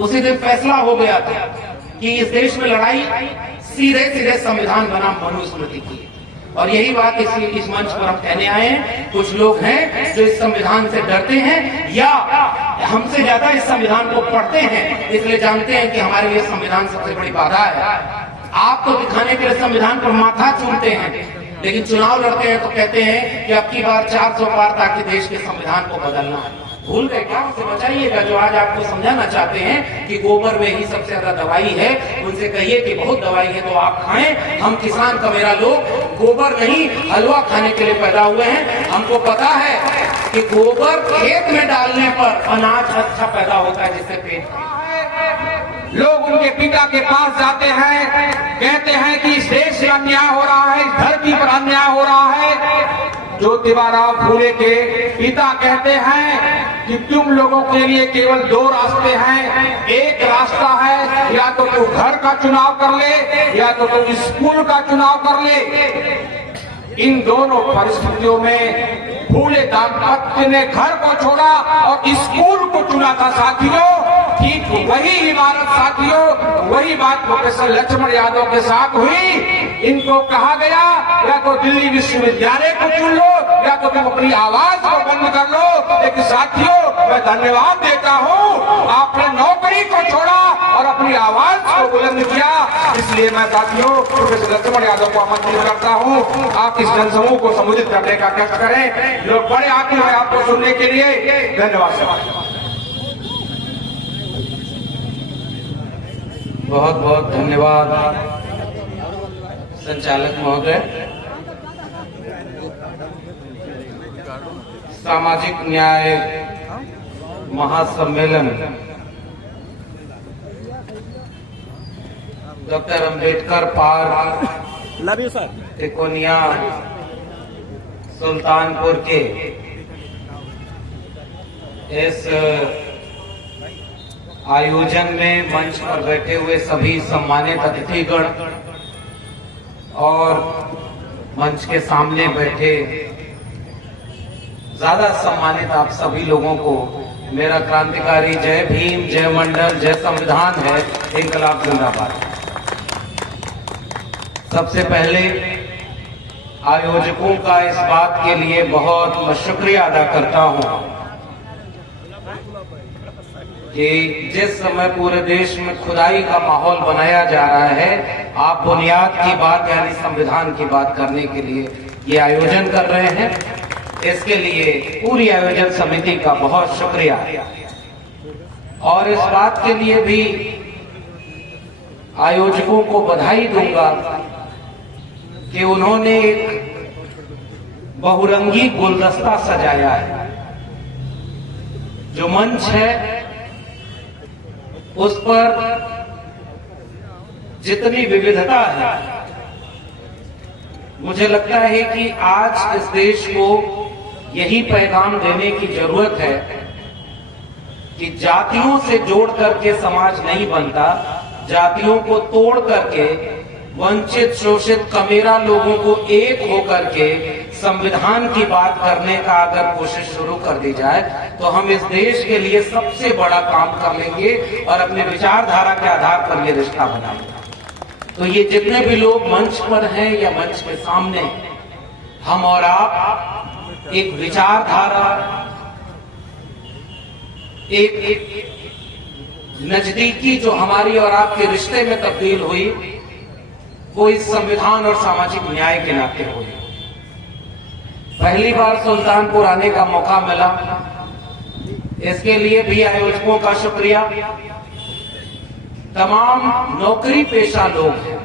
उसी दिन फैसला हो गया था कि इस देश में लड़ाई सीधे सीधे संविधान बनाम मनुस्मृति की। और यही बात इस मंच पर हम कहने आए हैं। कुछ लोग हैं जो इस संविधान से डरते हैं या हमसे ज्यादा इस संविधान को पढ़ते हैं, इसलिए जानते हैं कि हमारे लिए संविधान सबसे बड़ी बाधा है। आपको दिखाने के लिए संविधान पर माथा चूमते हैं, लेकिन चुनाव लड़ते हैं तो कहते हैं कि अब की बार 400 पार ताकि देश के संविधान को बदलना है। भूल गए क्या? उनसे बचाइएगा जो आज आपको समझाना चाहते हैं कि गोबर में ही सबसे ज्यादा दवाई है। उनसे कहिए कि बहुत दवाई है तो आप खाएं। हम किसान का मेरा लोग गोबर नहीं हलवा खाने के लिए पैदा हुए हैं। हमको पता है कि गोबर खेत में डालने पर अनाज अच्छा पैदा होता है, जिससे पेट। लोग उनके पिता के पास जाते हैं, कहते हैं कि इस देश से अन्याय हो रहा है, इस धरती पर अन्याय हो रहा है। ज्योतिबा फूले के पिता कहते हैं कि तुम लोगों के लिए केवल 2 रास्ते हैं। एक रास्ता है, या तो तू घर का चुनाव कर ले या तो तू स्कूल का चुनाव कर ले। इन दोनों परिस्थितियों में फूले दाम्पत्य ने घर को छोड़ा और स्कूल को चुना था। साथियों, ठीक वही इमारत साथियों, वही बात प्रोफेसर लक्ष्मण यादव के साथ हुई। इनको कहा गया या तो दिल्ली विश्वविद्यालय को चुन लो या तो तुम अपनी आवाज को बंद कर लो। लेकिन साथियों, मैं धन्यवाद देता हूँ, आपने नौकरी को छोड़ा और अपनी आवाज को बुलंद किया। इसलिए मैं साथियों प्रोफेसर लक्ष्मण यादव को आमंत्रित करता हूँ, आप इस जनसमूह को संबोधित करने का कष्ट करें। लोग बड़े आतुर हैं आपको सुनने के लिए। धन्यवाद। बहुत बहुत धन्यवाद संचालक महोदय। सामाजिक न्याय महासम्मेलन डॉक्टर अंबेडकर पार्क तिकोनिया सुल्तानपुर के इस आयोजन में मंच पर बैठे हुए सभी सम्मानित अतिथिगण और मंच के सामने बैठे ज्यादा सम्मानित आप सभी लोगों को मेरा क्रांतिकारी जय भीम, जय मंडल, जय संविधान है, इंकलाब जिंदाबाद। सबसे पहले आयोजकों का इस बात के लिए बहुत मैं शुक्रिया अदा करता हूं कि जिस समय पूरे देश में खुदाई का माहौल बनाया जा रहा है, आप बुनियाद की बात यानी संविधान की बात करने के लिए ये आयोजन कर रहे हैं। इसके लिए पूरी आयोजन समिति का बहुत शुक्रिया। और इस बात के लिए भी आयोजकों को बधाई दूंगा कि उन्होंने एक बहुरंगी गुलदस्ता सजाया है। जो मंच है उस पर जितनी विविधता है, मुझे लगता है कि आज इस देश को यही पैगाम देने की जरूरत है कि जातियों से जोड़ करके समाज नहीं बनता, जातियों को तोड़ करके वंचित, शोषित, कमेरा लोगों को एक होकर के संविधान की बात करने का अगर कोशिश शुरू कर दी जाए तो हम इस देश के लिए सबसे बड़ा काम कर लेंगे और अपने विचारधारा के आधार पर ये रिश्ता बनाएंगे। तो ये जितने भी लोग मंच पर हैं या मंच के सामने, हम और आप एक विचारधारा, एक नजदीकी जो हमारी और आपके रिश्ते में तब्दील हुई, वो इस संविधान और सामाजिक न्याय के नाते हुई। पहली बार सुल्तानपुर आने का मौका मिला, इसके लिए भी आयोजकों का शुक्रिया। तमाम नौकरी पेशा लोग हैं,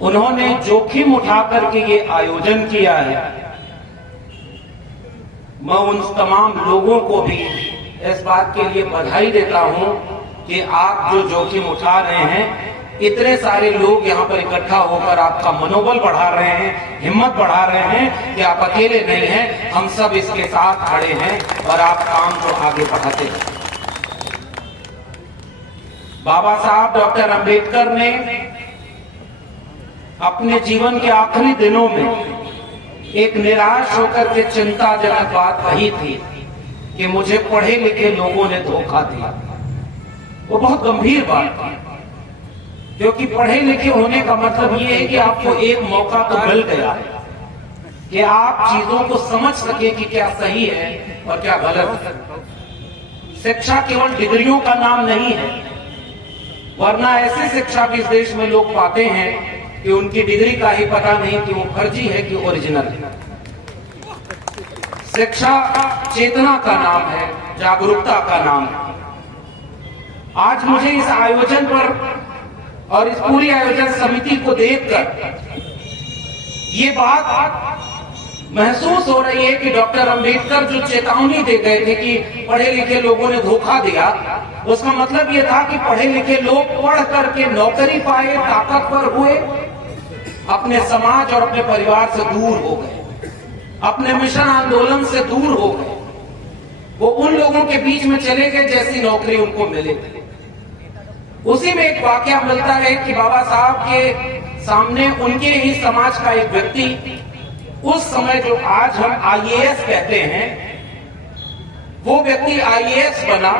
उन्होंने जोखिम उठा करके ये आयोजन किया है। मैं उन तमाम लोगों को भी इस बात के लिए बधाई देता हूं कि आप जो जोखिम उठा रहे हैं, इतने सारे लोग यहाँ पर इकट्ठा होकर आपका मनोबल बढ़ा रहे हैं, हिम्मत बढ़ा रहे हैं कि आप अकेले नहीं हैं, हम सब इसके साथ खड़े हैं और आप काम को आगे बढ़ाते हैं। बाबा साहब डॉक्टर अंबेडकर ने अपने जीवन के आखिरी दिनों में एक निराश होकर के चिंताजनक बात कही थी कि मुझे पढ़े लिखे लोगों ने धोखा दिया। वो बहुत गंभीर बात है, क्योंकि पढ़े लिखे होने का मतलब ये है कि आपको एक मौका तो मिल गया है कि आप चीजों को समझ सके कि क्या सही है और क्या गलत है। शिक्षा केवल डिग्रियों का नाम नहीं है, वरना ऐसी शिक्षा भी इस देश में लोग पाते हैं कि उनकी डिग्री का ही पता नहीं कि वो फर्जी है कि ओरिजिनल है। शिक्षा चेतना का नाम है, जागरूकता का नाम है। आज मुझे इस आयोजन पर और इस पूरी आयोजन समिति को देखकर ये बात महसूस हो रही है कि डॉक्टर अंबेडकर जो चेतावनी दे गए थे कि पढ़े लिखे लोगों ने धोखा दिया, उसका मतलब ये था कि पढ़े लिखे लोग पढ़ करके नौकरी पाए, ताकतवर हुए, अपने समाज और अपने परिवार से दूर हो गए, अपने मिशन आंदोलन से दूर हो गए। वो उन लोगों के बीच में चले गए जैसी नौकरी उनको मिले। उसी में एक वाकया मिलता है कि बाबा साहब के सामने उनके ही समाज का एक व्यक्ति, उस समय जो आज हम आईएएस कहते हैं, वो व्यक्ति आईएएस बना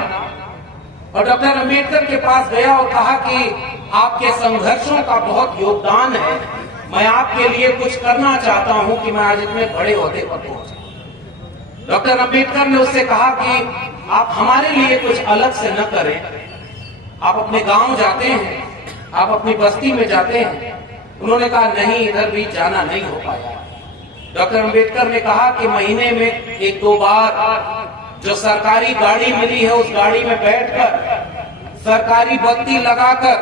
और डॉक्टर अंबेडकर के पास गया और कहा कि आपके संघर्षों का बहुत योगदान है, मैं आपके लिए कुछ करना चाहता हूं कि मैं आज इतने बड़े ओहदे पर पहुंचा। डॉक्टर अंबेडकर ने उससे कहा कि आप हमारे लिए कुछ अलग से न करें, आप अपने गांव जाते हैं, आप अपनी बस्ती में जाते हैं। उन्होंने कहा नहीं, इधर भी जाना नहीं हो पाया। डॉक्टर अंबेडकर ने कहा कि महीने में एक दो बार जो सरकारी गाड़ी मिली है उस गाड़ी में बैठकर, सरकारी बत्ती लगाकर,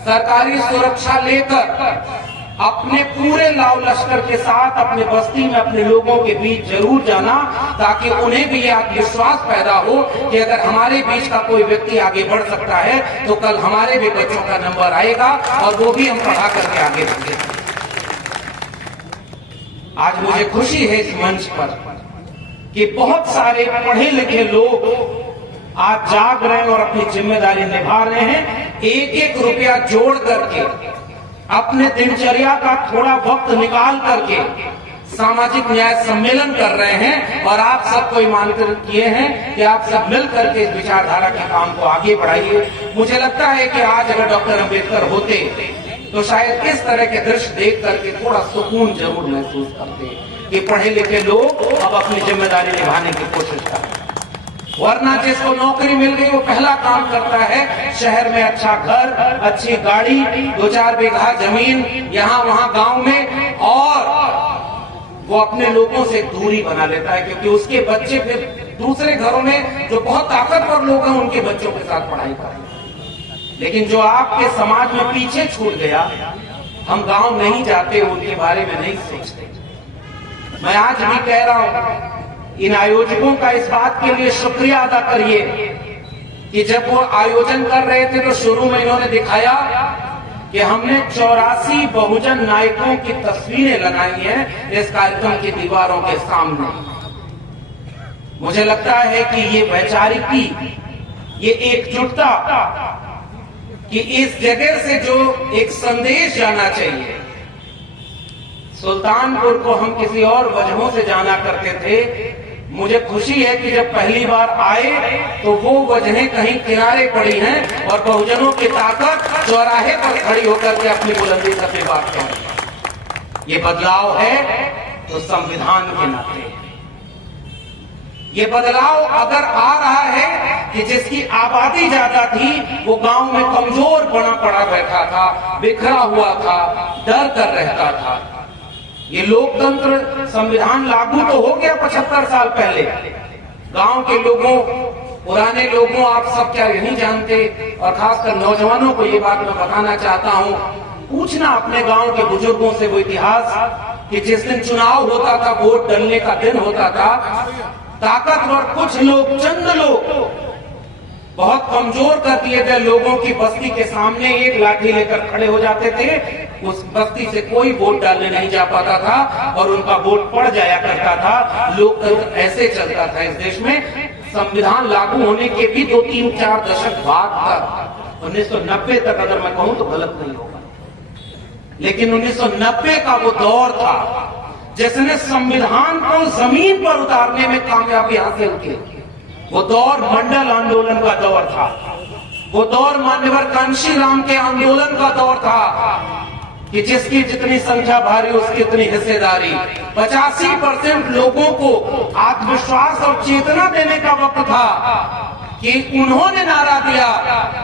सरकारी सुरक्षा लेकर अपने पूरे लाव लश्कर के साथ अपने बस्ती में अपने लोगों के बीच जरूर जाना, ताकि उन्हें भी यह विश्वास पैदा हो कि अगर हमारे बीच का कोई व्यक्ति आगे बढ़ सकता है तो कल हमारे भी बच्चों का नंबर आएगा और वो भी हम पढ़ा करके आगे बढ़ेंगे। आज मुझे खुशी है इस मंच पर कि बहुत सारे पढ़े लिखे लोग आज जाग रहे हैं और अपनी जिम्मेदारी निभा रहे हैं। एक एक रुपया जोड़ करके, अपने दिनचर्या का थोड़ा वक्त निकाल करके सामाजिक न्याय सम्मेलन कर रहे हैं और आप सबको आमंत्रित किए हैं कि आप सब मिल करके इस विचारधारा के काम को आगे बढ़ाइए। मुझे लगता है कि आज अगर डॉक्टर अंबेडकर होते तो शायद इस तरह के दृश्य देख करके थोड़ा सुकून जरूर महसूस करते कि पढ़े लिखे लोग अब अपनी जिम्मेदारी निभाने की कोशिश कर रहे हैं। वरना जिसको नौकरी मिल गई वो पहला काम करता है शहर में अच्छा घर, अच्छी गाड़ी, 2-4 बीघा जमीन यहाँ वहाँ गांव में, और वो अपने लोगों से दूरी बना लेता है, क्योंकि उसके बच्चे फिर दूसरे घरों में जो बहुत ताकतवर लोग हैं उनके बच्चों के साथ पढ़ाई कर रहे हैं। लेकिन जो आपके समाज में पीछे छूट गया, हम गांव नहीं जाते, उनके बारे में नहीं सोचते। मैं आज भी कह रहा हूं, इन आयोजकों का इस बात के लिए शुक्रिया अदा करिए कि जब वो आयोजन कर रहे थे तो शुरू में इन्होंने दिखाया कि हमने 84 बहुजन नायकों की तस्वीरें लगाई हैं इस कार्यक्रम की दीवारों के सामने। मुझे लगता है कि ये वैचारिकी, ये एकजुटता, कि इस जगह से जो एक संदेश जाना चाहिए। सुल्तानपुर को हम किसी और वजहों से जाना करते थे। मुझे खुशी है कि जब पहली बार आए तो वो वजहें कहीं किनारे पड़ी हैं और बहुजनों की ताकत चौराहे पर खड़ी होकर के अपनी बुलंदी से बात कर रही है। ये बदलाव है तो संविधान के नाते। ये बदलाव अगर आ रहा है कि जिसकी आबादी ज्यादा थी वो गांव में कमजोर पड़ा बैठा था, बिखरा हुआ था, डर कर रहता था। ये लोकतंत्र संविधान लागू तो हो गया 75 साल पहले। गांव के लोगों, पुराने लोगों, आप सब क्या नहीं जानते, और खासकर नौजवानों को ये बात मैं बताना चाहता हूं, पूछना अपने गांव के बुजुर्गों से वो इतिहास कि जिस दिन चुनाव होता था, वोट डलने का दिन होता था, ताकतवर कुछ लोग, चंद लोग, बहुत कमजोर कर दिए गए लोगों की बस्ती के सामने एक लाठी लेकर खड़े हो जाते थे। उस बस्ती से कोई वोट डालने नहीं जा पाता था और उनका वोट पड़ जाया करता था। लोकतंत्र ऐसे चलता था इस देश में। संविधान लागू होने के भी 2-3-4 दशक बाद तक, 1990 तक अगर मैं कहूं तो गलत नहीं होगा, लेकिन 1990 का वो दौर था जिसने संविधान को जमीन पर उतारने में कामयाबी हासिल की। वो दौर मंडल आंदोलन का दौर था, वो दौर मान्यवर कांशीराम के आंदोलन का दौर था कि जिसकी जितनी संख्या भारी उसकी उतनी हिस्सेदारी। 85% लोगों को आत्मविश्वास और चेतना देने का वक्त था कि उन्होंने नारा दिया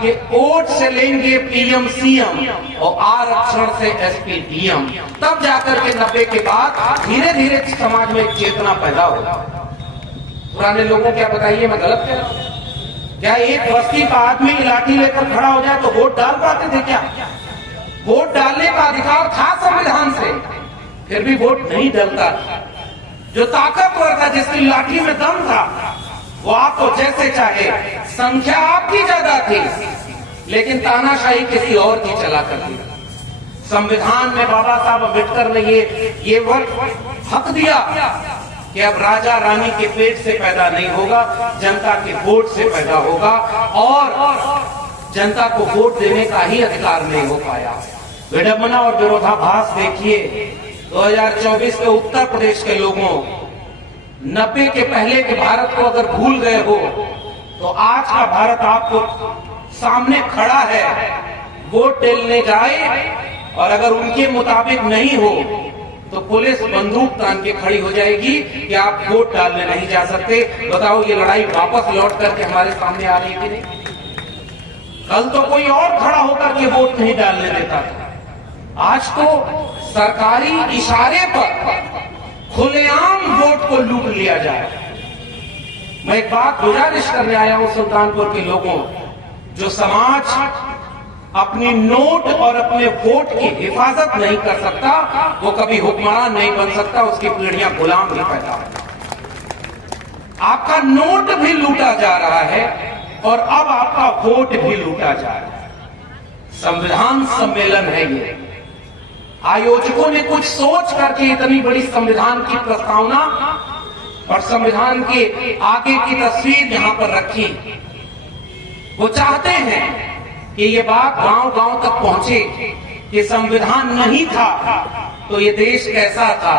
कि वोट से लेंगे पीएम सीएम और आरक्षण से एसपी डीएम। तब जाकर के 90 के बाद धीरे धीरे समाज में एक चेतना पैदा हो। पुराने लोगों क्या बताइए, मैं गलत कह रहा हूं क्या? एक बस्ती का आदमी लाठी लेकर खड़ा हो जाए तो वोट डाल पाते थे क्या? वोट डालने का अधिकार था संविधान से, फिर भी वोट नहीं डलता था। जो ताकतवर था, जिसकी लाठी में दम था, वो आपको जैसे चाहे, संख्या आपकी ज्यादा थी लेकिन तानाशाही किसी और की चला करती। संविधान में बाबा साहब अम्बेडकर ने ये हक दिया कि अब राजा रानी के पेट से पैदा नहीं होगा, जनता के वोट से पैदा होगा, और जनता को वोट देने का ही अधिकार नहीं हो पाया। विडंबना और विरोधाभास देखिए, 2024 के उत्तर प्रदेश के लोगों, 90 के पहले के भारत को अगर भूल गए हो तो आज का भारत आपको सामने खड़ा है। वोट डालने जाए और अगर उनके मुताबिक नहीं हो तो पुलिस बंदूक तान के खड़ी हो जाएगी कि आप वोट डालने नहीं जा सकते। बताओ, ये लड़ाई वापस लौट करके हमारे सामने आ रही कि नहीं? कल तो कोई और खड़ा होकर के वोट नहीं डालने देता था, आज तो सरकारी इशारे पर खुलेआम वोट को लूट लिया जाए। मैं एक बात गुजारिश करने आया हूं सुल्तानपुर के लोगों, जो समाज अपनी नोट और अपने वोट की हिफाजत नहीं कर सकता, वो कभी हुक्मरान नहीं बन सकता, उसकी पीढ़ियां गुलाम ही पैदा होंगी। आपका नोट भी लूटा जा रहा है और अब आपका वोट भी लूटा जा रहा है। संविधान सम्मेलन है ये, आयोजकों ने कुछ सोच करके इतनी बड़ी संविधान की प्रस्तावना और संविधान के आगे की तस्वीर यहां पर रखी। वो चाहते हैं कि ये बात गांव-गांव तक पहुंचे कि संविधान नहीं था तो ये देश कैसा था,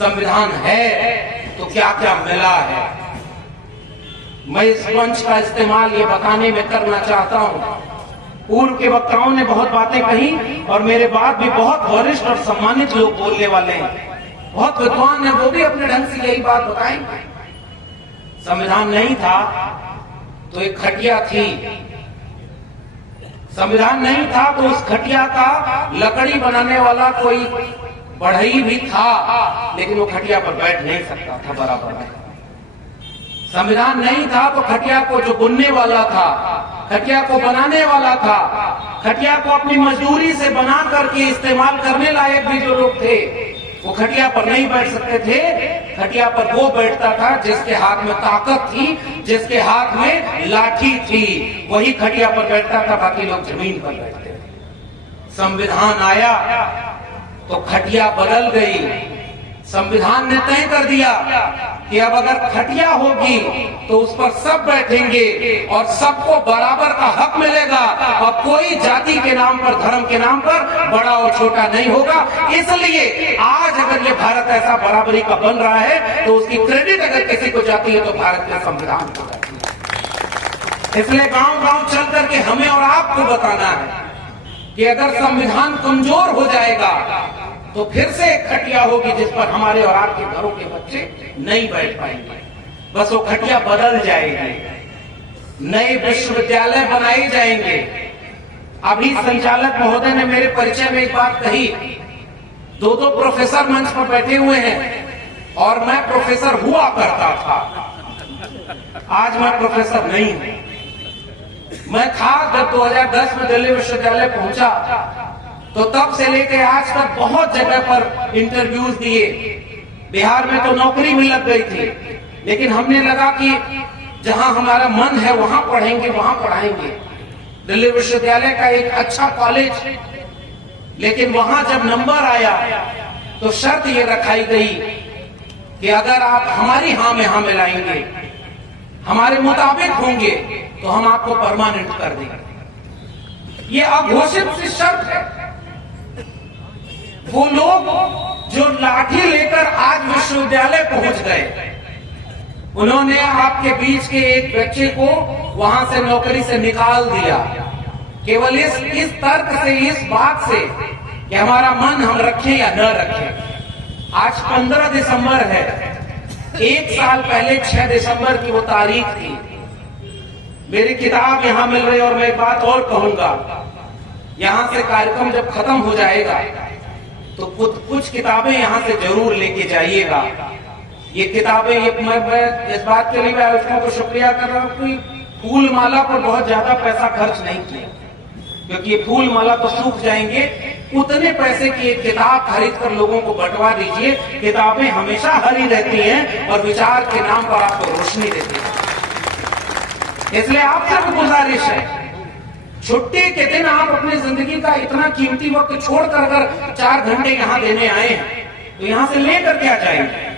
संविधान है तो क्या क्या मिला है। मैं इस मंच का इस्तेमाल ये बताने में करना चाहता हूं, पूर्व के वक्ताओं ने बहुत बातें कही और मेरे बाद भी बहुत वरिष्ठ और सम्मानित लोग बोलने वाले हैं, बहुत विद्वान हैं, वो भी अपने ढंग से यही बात बताएंगे। संविधान नहीं था तो एक खटिया थी, संविधान नहीं था तो उस खटिया का लकड़ी बनाने वाला कोई बढ़ई भी था, लेकिन वो खटिया पर बैठ नहीं सकता था बराबर। संविधान नहीं था तो खटिया को जो बुनने वाला था, खटिया को बनाने वाला था, खटिया को अपनी मजदूरी से बना करके इस्तेमाल करने लायक भी जो लोग थे, वो खटिया पर नहीं बैठ सकते थे। खटिया पर वो बैठता था जिसके हाथ में ताकत थी, जिसके हाथ में लाठी थी, वही खटिया पर बैठता था, बाकी लोग जमीन पर बैठते थे। संविधान आया तो खटिया बदल गई। संविधान ने तय कर दिया कि अब अगर खटिया होगी तो उस पर सब बैठेंगे और सबको बराबर का हक मिलेगा। अब कोई जाति के नाम पर, धर्म के नाम पर बड़ा और छोटा नहीं होगा। इसलिए आज अगर ये भारत ऐसा बराबरी का बन रहा है तो उसकी क्रेडिट अगर किसी को जाती है तो भारत के संविधान को जाती है। इसलिए गांव-गांव चल करके हमें और आपको बताना है कि अगर संविधान कमजोर हो जाएगा तो फिर से एक खटिया होगी जिस पर हमारे और आपके घरों के बच्चे नहीं बैठ पाएंगे। बस वो खटिया बदल जाएगी, नए विश्वविद्यालय बनाए जाएंगे। अभी संचालक महोदय ने मेरे परिचय में एक बात कही, दो प्रोफेसर मंच पर बैठे हुए हैं और मैं प्रोफेसर हुआ करता था, आज मैं प्रोफेसर नहीं हूं। मैं था जब 2010 में दिल्ली विश्वविद्यालय पहुंचा तो तब से लेकर आज तक बहुत जगह पर इंटरव्यूज दिए। बिहार में तो नौकरी भी लग गई थी, लेकिन हमने लगा कि जहां हमारा मन है वहां पढ़ेंगे, वहां पढ़ाएंगे। दिल्ली विश्वविद्यालय का एक अच्छा कॉलेज, लेकिन वहां जब नंबर आया तो शर्त ये रखाई गई कि अगर आप हमारी हाँ में हाँ मिलाएंगे, हमारे मुताबिक होंगे तो हम आपको परमानेंट कर देंगे। ये अघोषित सी शर्त है। वो लोग जो लाठी लेकर आज विश्वविद्यालय पहुंच गए, उन्होंने आपके बीच के एक बच्चे को वहां से नौकरी से निकाल दिया, केवल इस तर्क से, इस बात से कि हमारा मन हम रखें या न रखें। आज 15 दिसंबर है, एक साल पहले 6 दिसंबर की वो तारीख थी। मेरी किताब यहां मिल रही, और मैं एक बात और कहूंगा, यहां से कार्यक्रम जब खत्म हो जाएगा तो कुछ किताबें यहां से जरूर लेके जाइएगा। ये किताबें, मैं इस बात के लिए मैं आयोजकों को शुक्रिया कर रहा हूं कि फूल माला पर बहुत ज्यादा पैसा खर्च नहीं किया, क्योंकि ये फूल माला तो सूख जाएंगे। उतने पैसे की एक किताब खरीद कर लोगों को बंटवा दीजिए। किताबें हमेशा हरी रहती हैं और विचार के नाम पर आपको रोशनी देती है। इसलिए आपसे भी गुजारिश है, छुट्टी के दिन आप अपनी जिंदगी का इतना कीमती वक्त छोड़कर अगर 4 घंटे यहाँ देने आए हैं तो यहाँ से लेकर क्या जाएंगे।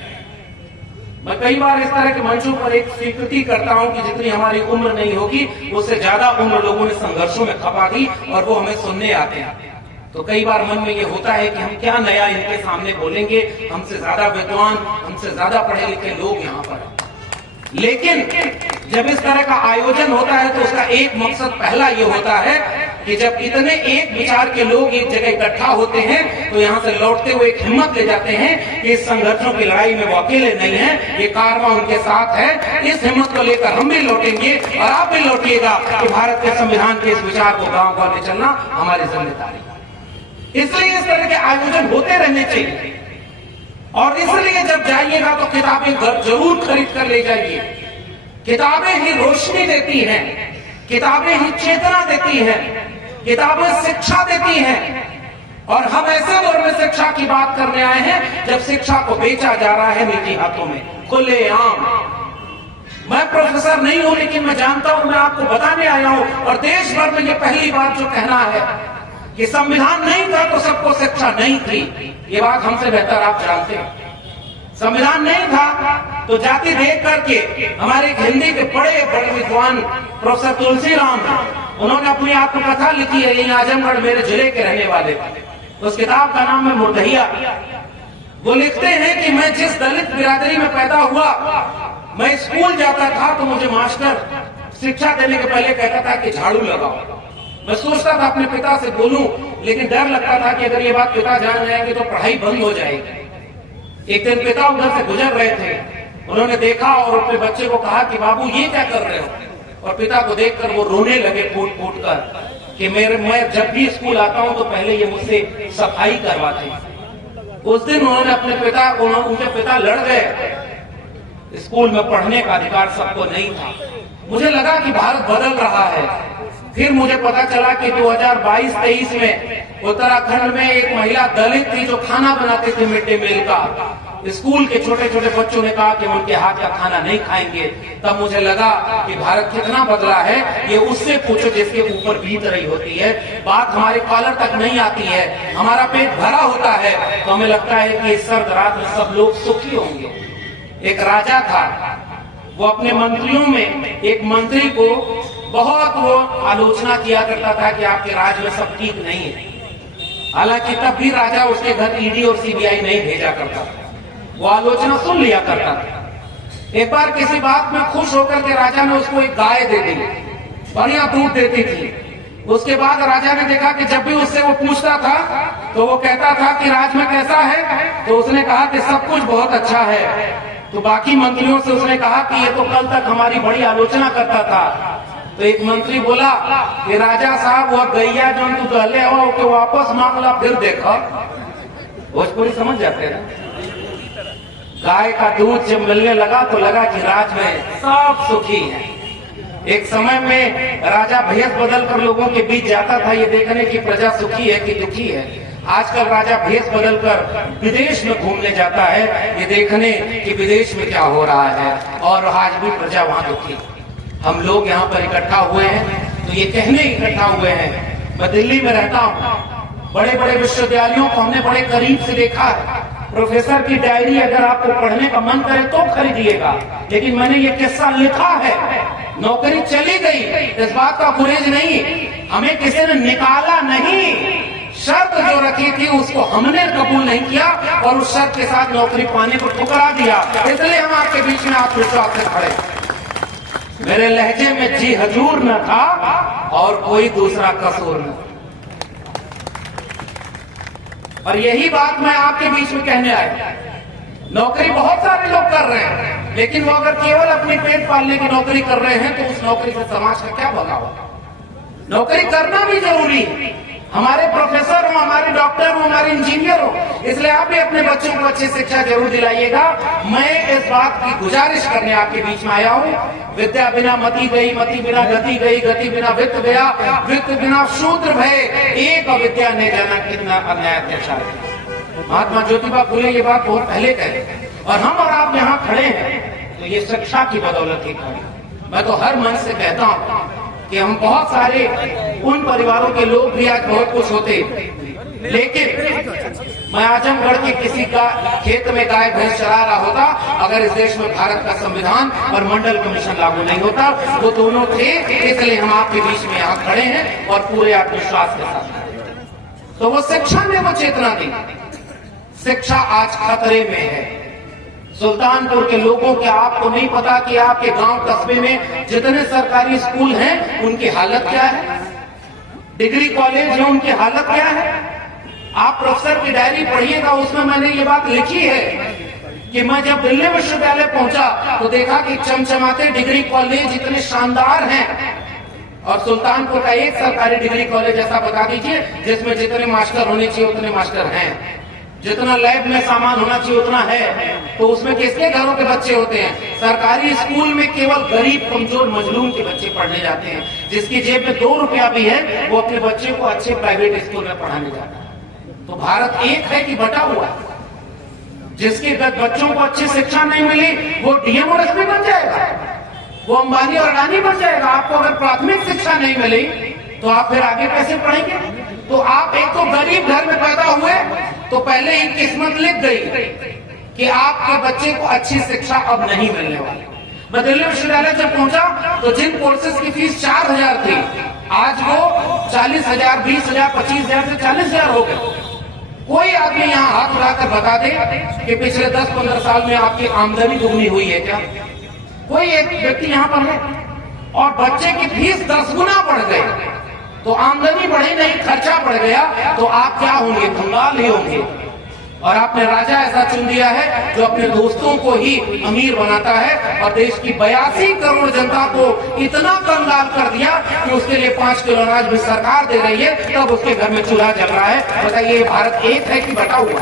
मैं कई बार इस तरह के मंचों पर एक स्वीकृति करता हूं कि जितनी हमारी उम्र नहीं होगी उससे ज्यादा उम्र लोगों ने संघर्षों में खपा दी और वो हमें सुनने आते हैं। तो कई बार मन में ये होता है कि हम क्या नया इनके सामने बोलेंगे, हमसे ज्यादा विद्वान, हमसे ज्यादा पढ़े लिखे लोग यहाँ पर। लेकिन जब इस तरह का आयोजन होता है तो उसका एक मकसद पहला ये होता है कि जब इतने एक विचार के लोग एक जगह इकट्ठा होते हैं तो यहाँ से लौटते हुए एक हिम्मत ले जाते हैं कि इस संघर्षों की लड़ाई में वो अकेले नहीं है, ये कारवां उनके साथ है। इस हिम्मत को लेकर हम भी लौटेंगे और आप भी लौटिएगा कि भारत के संविधान के इस विचार को गांव गांव ले चलना हमारी जिम्मेदारी है। इसलिए इस तरह के आयोजन होते रहने चाहिए, और इसलिए जब जाइएगा तो किताबें जरूर खरीद कर ले जाइए। किताबें ही रोशनी देती हैं, किताबें ही चेतना देती हैं, किताबें शिक्षा देती हैं। और हम ऐसे दौर में शिक्षा की बात करने आए हैं जब शिक्षा को बेचा जा रहा है निजी हाथों में, खुलेआम। मैं प्रोफेसर नहीं हूं, लेकिन मैं जानता हूं, मैं आपको बताने आया हूं, और देश भर में ये पहली बार जो कहना है कि संविधान नहीं था तो सबको शिक्षा नहीं थी, ये बात हमसे बेहतर आप जानते हैं। संविधान नहीं था तो जाति देख करके हमारे हिंदी के बड़े बड़े विद्वान प्रोफेसर तुलसीराम, उन्होंने अपनी आत्मकथा लिखी है, यही आजमगढ़ मेरे जिले के रहने वाले। उस किताब का नाम है मुर्दहिया। वो लिखते हैं कि मैं जिस दलित बिरादरी में पैदा हुआ, मैं स्कूल जाता था तो मुझे मास्टर शिक्षा देने के पहले कहता था कि झाड़ू लगाओ। मैं सोचता था अपने पिता से बोलूं, लेकिन डर लगता था कि अगर ये बात पिता जान जाएंगे तो पढ़ाई बंद हो जाएगी। एक दिन पिता उधर से गुजर रहे थे, उन्होंने देखा और अपने बच्चे को कहा कि बाबू ये क्या कर रहे हो, और पिता को देखकर वो रोने लगे फूट फूट कर कि मैं जब भी स्कूल आता हूं तो पहले ये मुझसे सफाई करवाते। उस दिन उन्होंने अपने पिता, उनके पिता लड़ गए। स्कूल में पढ़ने का अधिकार सबको नहीं था। मुझे लगा कि भारत बदल रहा है। फिर मुझे पता चला कि 2022-23 में उत्तराखंड में एक महिला दलित थी जो खाना बनाती थी मिड डे मील का। स्कूल के छोटे छोटे बच्चों ने कहा कि उनके हाथ का खाना नहीं खाएंगे। तब मुझे लगा कि भारत कितना बदला है, ये उससे पूछो जिसके ऊपर बीत रही होती है। बात हमारे कॉलर तक नहीं आती है, हमारा पेट भरा होता है तो हमें लगता है कि इस सर्द रात में सब लोग सुखी होंगे। एक राजा था, वो अपने मंत्रियों में एक मंत्री को बहुत वो आलोचना किया करता था कि आपके राज में सब ठीक नहीं है। हालांकि तब भी राजा उसके घर ईडी और सीबीआई नहीं भेजा करता था, वो आलोचना सुन लिया करता था। एक बार किसी बात में खुश होकर के राजा ने उसको एक गाय दे दी, बढ़िया दूध देती थी। उसके बाद राजा ने देखा कि जब भी उससे वो पूछता था तो वो कहता था कि राज में कैसा है, तो उसने कहा कि सब कुछ बहुत अच्छा है। तो बाकी मंत्रियों से उसने कहा कि ये तो कल तक हमारी बड़ी आलोचना करता था। तो एक मंत्री बोला कि राजा साहब, वो गैया जो तू कहले हो कि वापस मांग ला, फिर देखा। भोजपुरी समझ जाते हैं। गाय का दूध जब मिलने लगा तो लगा कि राज में सब सुखी है। एक समय में राजा भेष बदल कर लोगों के बीच जाता था ये देखने की प्रजा सुखी है कि दुखी है। आजकल राजा भेष बदल कर विदेश में घूमने जाता है ये देखने कि विदेश में क्या हो रहा है, और आज भी प्रजा वहां दुखी। हम लोग यहाँ पर इकट्ठा हुए हैं तो ये कहने इकट्ठा हुए हैं। मैं दिल्ली में रहता हूँ, बड़े बड़े विश्वविद्यालयों को हमने बड़े करीब से देखा है। प्रोफेसर की डायरी अगर आपको पढ़ने का मन करे तो खरीदिएगा, लेकिन मैंने ये किस्सा लिखा है। नौकरी चली गई, इस बात का गुरेज नहीं, हमें किसी ने निकाला नहीं, शर्त जो रखी थी उसको हमने कबूल नहीं किया और उस शर्त के साथ नौकरी पाने को ठुकरा दिया। इसलिए हम आपके बीच में आत्मविश्वास से खड़े। मेरे लहजे में जी हजूर न था और कोई दूसरा कसूर न। और यही बात मैं आपके बीच में कहने आया। नौकरी बहुत सारे लोग कर रहे हैं, लेकिन वो अगर केवल अपने पेट पालने की नौकरी कर रहे हैं तो उस नौकरी से समाज का क्या भला होगा। नौकरी करना भी जरूरी है। हमारे प्रोफेसर हो, हमारे डॉक्टर हो, हमारे इंजीनियर हो, इसलिए आप भी अपने बच्चों को अच्छी शिक्षा जरूर दिलाइएगा। मैं इस बात की गुजारिश करने आपके बीच में आया हूँ। विद्या बिना मति गई, मति बिना गति गई, गति बिना वित्त गया, वित्त बिना शूद्र भय, एक अविद्या ने जाना कितना अन्याय अत्याचार किया। महात्मा ज्योतिबा फुले ये बात बहुत पहले कहे और हम और आप यहाँ खड़े हैं तो ये शिक्षा की बदौलत ही खड़े। मैं तो हर मन से कहता हूँ कि हम बहुत सारे उन परिवारों के लोग भी आज बहुत कुछ होते, लेकिन मैं आजमगढ़ के किसी का खेत में गाय भैंस चरा रहा होता अगर इस देश में भारत का संविधान और मंडल कमीशन लागू नहीं होता। वो दोनों थे, इसलिए हम आपके बीच में यहाँ खड़े हैं और पूरे आत्मविश्वास के साथ। तो वो शिक्षा में वो चेतना दी। शिक्षा आज खतरे में है। सुल्तानपुर के लोगों के आपको नहीं पता कि आपके गांव कस्बे में जितने सरकारी स्कूल हैं उनकी हालत क्या है, डिग्री कॉलेज है उनकी हालत क्या है। आप प्रोफेसर की डायरी पढ़िएगा, उसमें मैंने ये बात लिखी है कि मैं जब दिल्ली विश्वविद्यालय पहुंचा तो देखा कि चमचमाते डिग्री कॉलेज इतने शानदार हैं और सुल्तानपुर का एक सरकारी डिग्री कॉलेज ऐसा बता दीजिए जिसमें जितने मास्टर होने चाहिए उतने मास्टर हैं, जितना लैब में सामान होना चाहिए उतना है। तो उसमें किसके घरों के बच्चे होते हैं? सरकारी स्कूल में केवल गरीब कमजोर मजलूम के बच्चे पढ़ने जाते हैं। जिसकी जेब में 2 रुपया भी है वो अपने बच्चे को अच्छे प्राइवेट स्कूल में पढ़ाने जाता है। तो भारत एक है कि बटा हुआ? जिसके बच्चों को अच्छी शिक्षा नहीं मिली वो डीएम और एसपी बन जाएगा, वो अंबानी और अडानी बन जाएगा। आपको अगर प्राथमिक शिक्षा नहीं मिली तो आप फिर आगे कैसे पढ़ेंगे? तो आप एक तो गरीब घर में पैदा हुए तो पहले ही किस्मत लिख गई कि आपके बच्चे को अच्छी शिक्षा अब नहीं मिलने वाली। मैं दिल्ली विश्वविद्यालय जब पहुंचा तो जिन कोर्सेज की फीस 4,000 थी आज वो 40,000, 20,000, 25,000 से 40,000 हो गए। कोई आदमी यहाँ हाथ उठाकर बता दे कि पिछले 10-15 साल में आपकी आमदनी दुगनी हुई है क्या? कोई एक व्यक्ति यहाँ पर है? और बच्चे की फीस 10 गुना बढ़ गई तो आमदनी बढ़ी नहीं, खर्चा बढ़ गया तो आप क्या होंगे? कंगाल ही होंगे। और आपने राजा ऐसा चुन दिया है जो अपने दोस्तों को ही अमीर बनाता है और देश की 82 करोड़ जनता को इतना कंगाल कर दिया कि उसके लिए 5 किलो अनाज भी सरकार दे रही है, तब उसके घर में चूल्हा जल रहा है। बताइए ये भारत एक है कि बटा हुआ?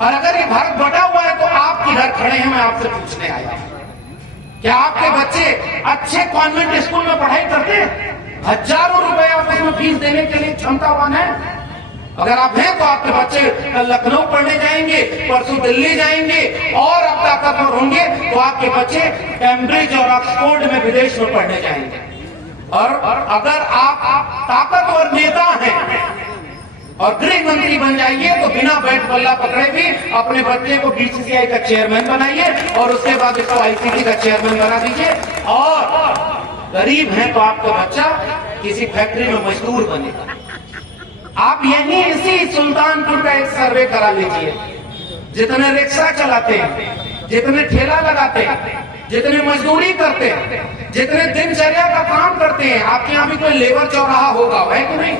और अगर ये भारत बटा हुआ है तो आप किधर खड़े हैं? मैं आपसे पूछने आया। क्या आपके बच्चे अच्छे कॉन्वेंट स्कूल में पढ़ाई करते हैं? हजारों रुपए आप उसमें फीस देने के लिए क्षमतावान है? अगर आप हैं तो आपके बच्चे कल लखनऊ पढ़ने जाएंगे, परसों दिल्ली जाएंगे और अब ताकतवर होंगे तो आपके बच्चे कैम्ब्रिज और ऑक्सफोर्ड में विदेश में पढ़ने जाएंगे। और अगर आप ताकतवर नेता हैं और गृह मंत्री बन जाइए तो बिना बैट बल्ला पकड़े भी अपने बच्चे को बीसीसीआई का चेयरमैन बनाइए और उसके बाद इसको आईसीसी का चेयरमैन बना दीजिए। और गरीब हैं तो आपका बच्चा किसी फैक्ट्री में मजदूर बनेगा। आप यही इसी सुल्तानपुर का एक सर्वे करा लीजिए। जितने रिक्शा चलाते हैं, जितने ठेला लगाते हैं, जितने मजदूरी करते हैं, जितने दिनचर्या का काम करते हैं, आपके यहाँ भी कोई लेबर चौराहा होगा, है कि नहीं?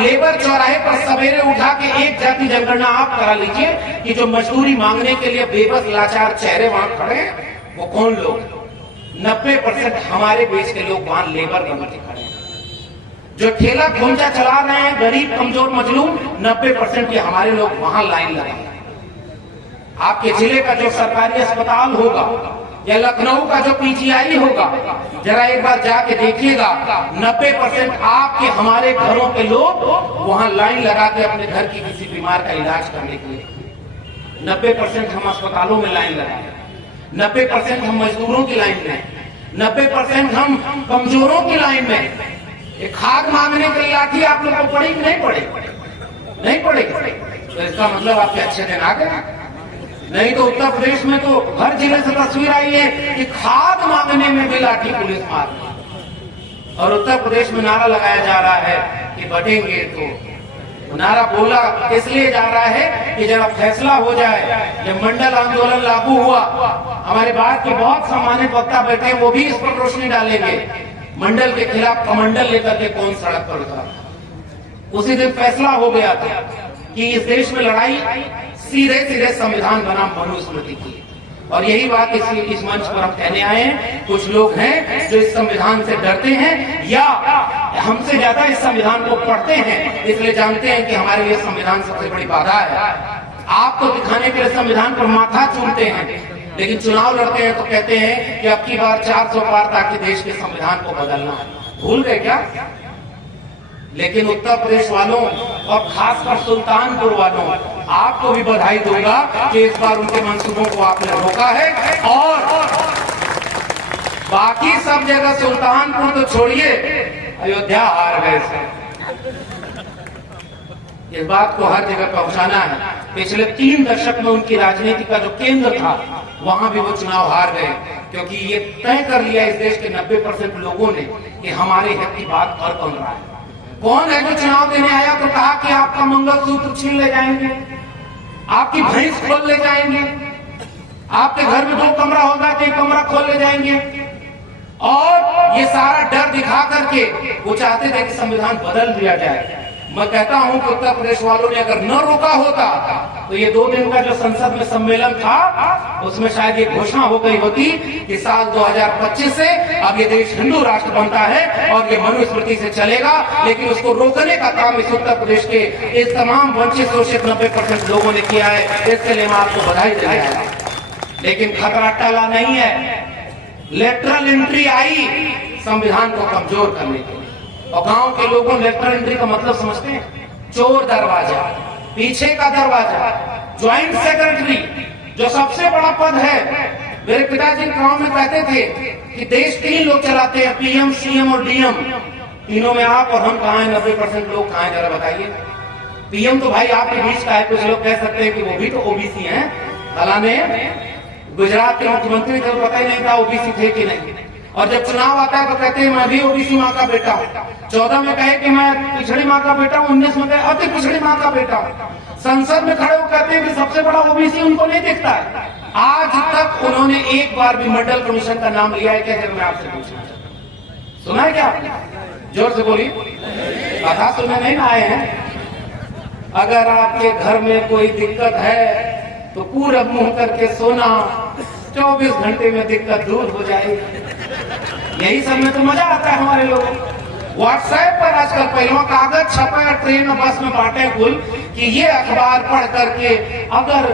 लेबर चौराहे पर सवेरे उठा के एक जाति जनगणना आप करा लीजिए कि जो मजदूरी मांगने के लिए बेबस लाचार चेहरे वहां खड़े हैं वो कौन लोग? 90% हमारे देश के लोग वहां लेबर बन के खड़े हैं। जो ठेला खोंचा चला रहे हैं गरीब कमजोर मजलूम, 90% के हमारे लोग वहां लाइन लगाए। आपके जिले का जो सरकारी अस्पताल होगा या लखनऊ का जो पीजीआई होगा, जरा एक बार जाके देखिएगा, 90% आपके हमारे घरों के लोग वहां लाइन लगा के अपने घर की किसी बीमार का इलाज करने के लिए। 90% हम अस्पतालों में लाइन लगाए, 90% हम मजदूरों की लाइन में, 90% हम कमजोरों की लाइन में। एक खाद मांगने की लाठी आप लोग को पड़ी कि नहीं पड़ी? नहीं पड़ी। तो इसका मतलब आपके अच्छे दिन आ गए। नहीं तो उत्तर प्रदेश में तो हर जिले से तस्वीर आई है कि खाद मांगने में भी लाठी पुलिस मार। और उत्तर प्रदेश में नारा लगाया जा रहा है कि बटेंगे तो नारा बोला इसलिए जा रहा है कि जरा फैसला हो जाए। जब मंडल आंदोलन लागू हुआ, हमारे बाद के बहुत सम्मानित वक्ता बैठे वो भी इस पर रोशनी डालेंगे। मंडल के खिलाफ कमंडल लेकर के कौन सड़क पर उतरा? उसी दिन फैसला हो गया था कि इस देश में लड़ाई सीधे सीधे संविधान बनाम मनुस्मृति की। और यही बात इस मंच पर हम कहने आए हैं। कुछ लोग हैं जो इस संविधान से डरते हैं या हमसे ज्यादा इस संविधान को पढ़ते हैं, इसलिए जानते हैं कि हमारे लिए संविधान सबसे बड़ी बाधा है। आपको दिखाने के लिए संविधान पर माथा चूमते हैं, लेकिन चुनाव लड़ते हैं तो कहते हैं कि अब की बार 400 पार ताकि देश के संविधान को बदलना है। भूल गए क्या? लेकिन उत्तर प्रदेश वालों और खासकर सुल्तानपुर वालों, आपको भी बधाई दूंगा कि इस बार उनके मंसूबों को आपने रोका है। और बाकी सब जगह सुल्तानपुर तो छोड़िए, अयोध्या हार गए। इस बात को हर जगह पहुंचाना है। पिछले 3 दशक में उनकी राजनीति का जो केंद्र था, वहां भी वो चुनाव हार गए, क्योंकि ये तय कर लिया इस देश के 90% लोगों ने कि हमारे हित की बात कर कौन रहा है। कौन है जो चुनाव देने आया तो कहा कि आपका मंगलसूत्र छीन ले जाएंगे, आपकी भैंस खोल ले जाएंगे, आपके घर में 2 कमरा होगा तो 1 कमरा खोल ले जाएंगे। और ये सारा डर दिखा करके वो चाहते थे कि संविधान बदल दिया जाए। मैं कहता हूं कि उत्तर प्रदेश वालों ने अगर न रोका होता तो ये 2 दिन का जो संसद में सम्मेलन था, उसमें शायद ये घोषणा हो गई होती कि साल 2025 से अब ये देश हिंदू राष्ट्र बनता है और ये मनुस्मृति से चलेगा। लेकिन उसको रोकने का काम इस उत्तर प्रदेश के इस तमाम वंचित शोषित 90% लोगों ने किया है। इसके लिए मैं आपको बधाई देना है। लेकिन खतरा टला नहीं है। लेटरल एंट्री आई संविधान को कमजोर करने के लिए। और गांव के लोगों लेटरल एंट्री का मतलब समझते हैं? चोर दरवाजा, पीछे का दरवाजा, ज्वाइंट सेक्रेटरी, जो सबसे बड़ा पद है। मेरे पिताजी गांव में कहते थे कि देश 3 लोग चलाते हैं, पीएम, सीएम और डीएम। तीनों में आप और हम कहां हैं? 90% लोग कहां हैं? जरा बताइए। पीएम तो भाई आपके बीच का है। कुछ लोग कह सकते हैं कि वो भी तो ओबीसी हैं। फलाने गुजरात के मुख्यमंत्री थे, पता ही नहीं था ओबीसी थे कि नहीं। और जब चुनाव आता है तो कहते हैं मैं भी ओबीसी माँ का बेटा हूँ। 14 में कहे कि मैं पिछड़ी माँ का बेटा हूँ, 19 में कहे अति पिछड़ी माँ का बेटा हूँ। संसद में खड़े होकर कहते हैं कि सबसे बड़ा ओबीसी उनको नहीं दिखता है। आज तक उन्होंने एक बार भी मंडल कमीशन का नाम लिया है क्या? जब मैं आपसे पूछना चाहता हूं, सुना है क्या आपने? जोर से बोलिए। कथा सुनने नहीं आए हैं? अगर आपके घर में कोई दिक्कत है तो पूरब मुंह करके सोना, 24 घंटे में दिक्कत दूर हो जाएगी। यही सब में तो मजा आता है हमारे लोगों को। व्हाट्सएप पर आजकल पहले कागज छपा, ट्रेन और बस में बांटे कुल कि ये अखबार पढ़ करके अगर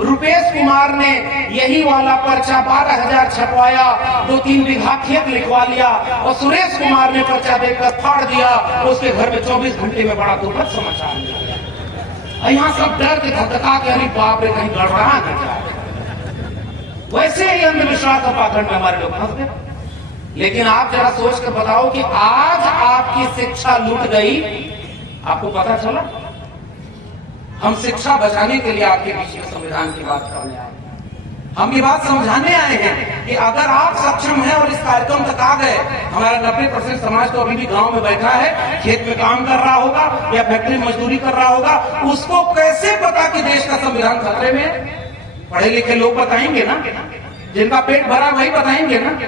रुपेश कुमार ने यही वाला पर्चा 12,000 छपवाया, 2-3 बीघा खेत लिखवा लिया और सुरेश कुमार ने पर्चा देकर फाड़ दिया, उसके घर में 24 घंटे में बड़ा दुखद समाचार मिला। यहाँ सब डर के धक्का के, अरे बाप रे कहीं गड़बड़ा न जाए। वैसे ही अंधविश्वास और पाखंड में हमारे लोग फंस गए। लेकिन आप जरा सोच कर बताओ कि आज आपकी शिक्षा लूट गई, आपको पता चला? हम शिक्षा बचाने के लिए आपके बीच में संविधान की बात करने आए। हम ये बात समझाने आए हैं कि अगर आप सक्षम हैं और इस कार्यक्रम तक आ गए, हमारा 90% समाज तो अभी भी गांव में बैठा है, खेत में काम कर रहा होगा या फैक्ट्री में मजदूरी कर रहा होगा, उसको कैसे पता कि देश का संविधान खतरे में है? पढ़े लिखे लोग बताएंगे ना, जिनका पेट भरा वही बताएंगे ना।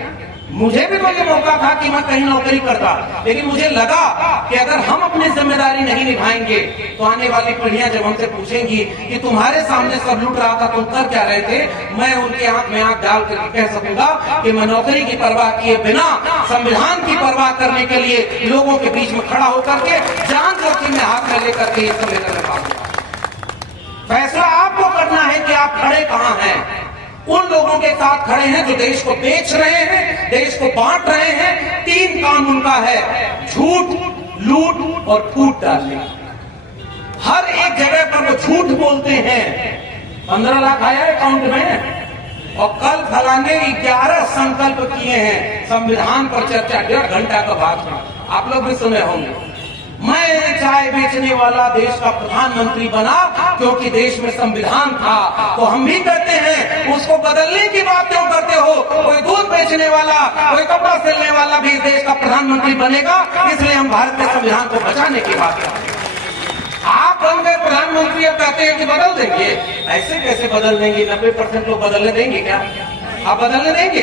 मुझे भी तो ये मौका था कि मैं कहीं नौकरी करता, लेकिन मुझे लगा कि अगर हम अपनी जिम्मेदारी नहीं निभाएंगे तो आने वाली पीढ़ियां जब हमसे पूछेंगी कि तुम्हारे सामने सब लूट रहा था, तुम कर क्या रहे थे, मैं उनके आंख में आंख डाल कर कह सकूंगा कि मैं नौकरी की परवाह किए बिना संविधान की परवाह करने के लिए लोगों के बीच में खड़ा होकर के जान जोखिम में हाथ में लेकर के सम्मेलन में भाग लिया। फैसला आपको करना है कि आप खड़े कहां हैं। उन लोगों के साथ खड़े हैं जो देश को बेच रहे हैं, देश को बांट रहे हैं। 3 काम उनका है: झूठ, लूट और फूट डालने। हर एक जगह पर वो झूठ बोलते हैं। 15 लाख आया अकाउंट में और कल फलाने 11 संकल्प किए हैं। संविधान पर चर्चा 1.5 घंटा का भाषण आप लोग भी सुने होंगे। मैं चाय बेचने वाला देश का प्रधानमंत्री बना क्योंकि देश में संविधान था। तो हम भी कहते हैं उसको बदलने की बात क्यों करते हो? कोई दूध बेचने वाला, कोई कपड़ा सिलने वाला भी इस देश का प्रधानमंत्री बनेगा, इसलिए हम भारत के संविधान को बचाने की बात करते हैं। आप बन गए प्रधानमंत्री, अब कहते हैं कि बदल देंगे। ऐसे कैसे बदल देंगे? 90% लोग बदलने देंगे क्या? आप बदलने देंगे?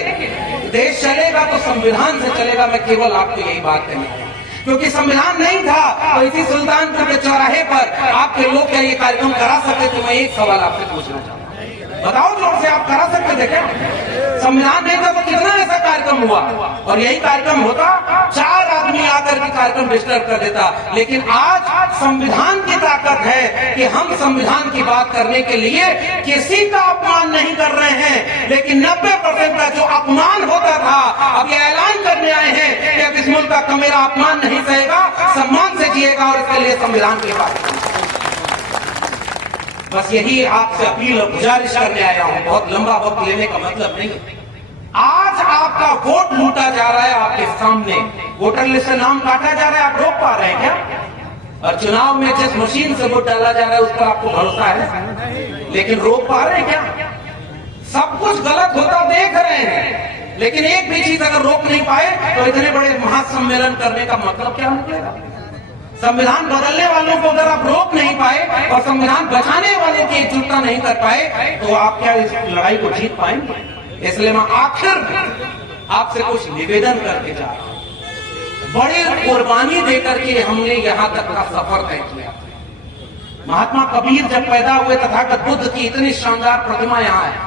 देश चलेगा तो संविधान से चलेगा। मैं केवल आपको यही बात कहना, क्योंकि संविधान नहीं था तो इसी सुल्तानपुर के चौराहे पर आपके लोग क्या ये कार्यक्रम करा सकते थे? मैं एक सवाल आपसे पूछना चाहता हूँ, बताओ जोर से, आप करा सकते थे क्या? संविधान नहीं था तो कितना ऐसा कार्यक्रम हुआ, और यही कार्यक्रम होता 4 आदमी आकर के कार्यक्रम डिस्टर्ब कर देता। लेकिन आज अब की ताकत है कि हम संविधान की बात करने के लिए किसी का अपमान नहीं कर रहे हैं, लेकिन 90% का जो अपमान होता था, अब ये ऐलान करने आए हैं कि अब इस मुल्क का मेरा अपमान नहीं सहेगा, सम्मान से जिएगा, और इसके लिए संविधान की बात। बस यही आपसे अपील और गुजारिश करने आया हूं। बहुत लंबा वक्त लेने का मतलब नहीं। आज आपका वोट लूटा जा रहा है आपके सामने, वोटर लिस्ट से नाम काटा जा रहा है, आप रोक पा रहे हैं क्या? और चुनाव में जिस मशीन से वोट डाला जा रहा है उस पर आपको भरोसा है, लेकिन रोक पा रहे हैं क्या? सब कुछ गलत होता देख रहे हैं, लेकिन एक भी चीज अगर रोक नहीं पाए तो इतने बड़े महासम्मेलन करने का मतलब क्या निकलेगा? संविधान बदलने वालों को अगर आप रोक नहीं पाए और संविधान बचाने वालों की एकजुटता नहीं कर पाए तो आप क्या इस लड़ाई को जीत पाएंगे? इसलिए मैं आखिर आपसे कुछ निवेदन करके जा रहा हूं। बड़ी कुर्बानी देकर के हमने यहां तक का सफर तय किया। महात्मा कबीर जब पैदा हुए, तथागत बुद्ध की इतनी शानदार प्रतिमा यहाँ है।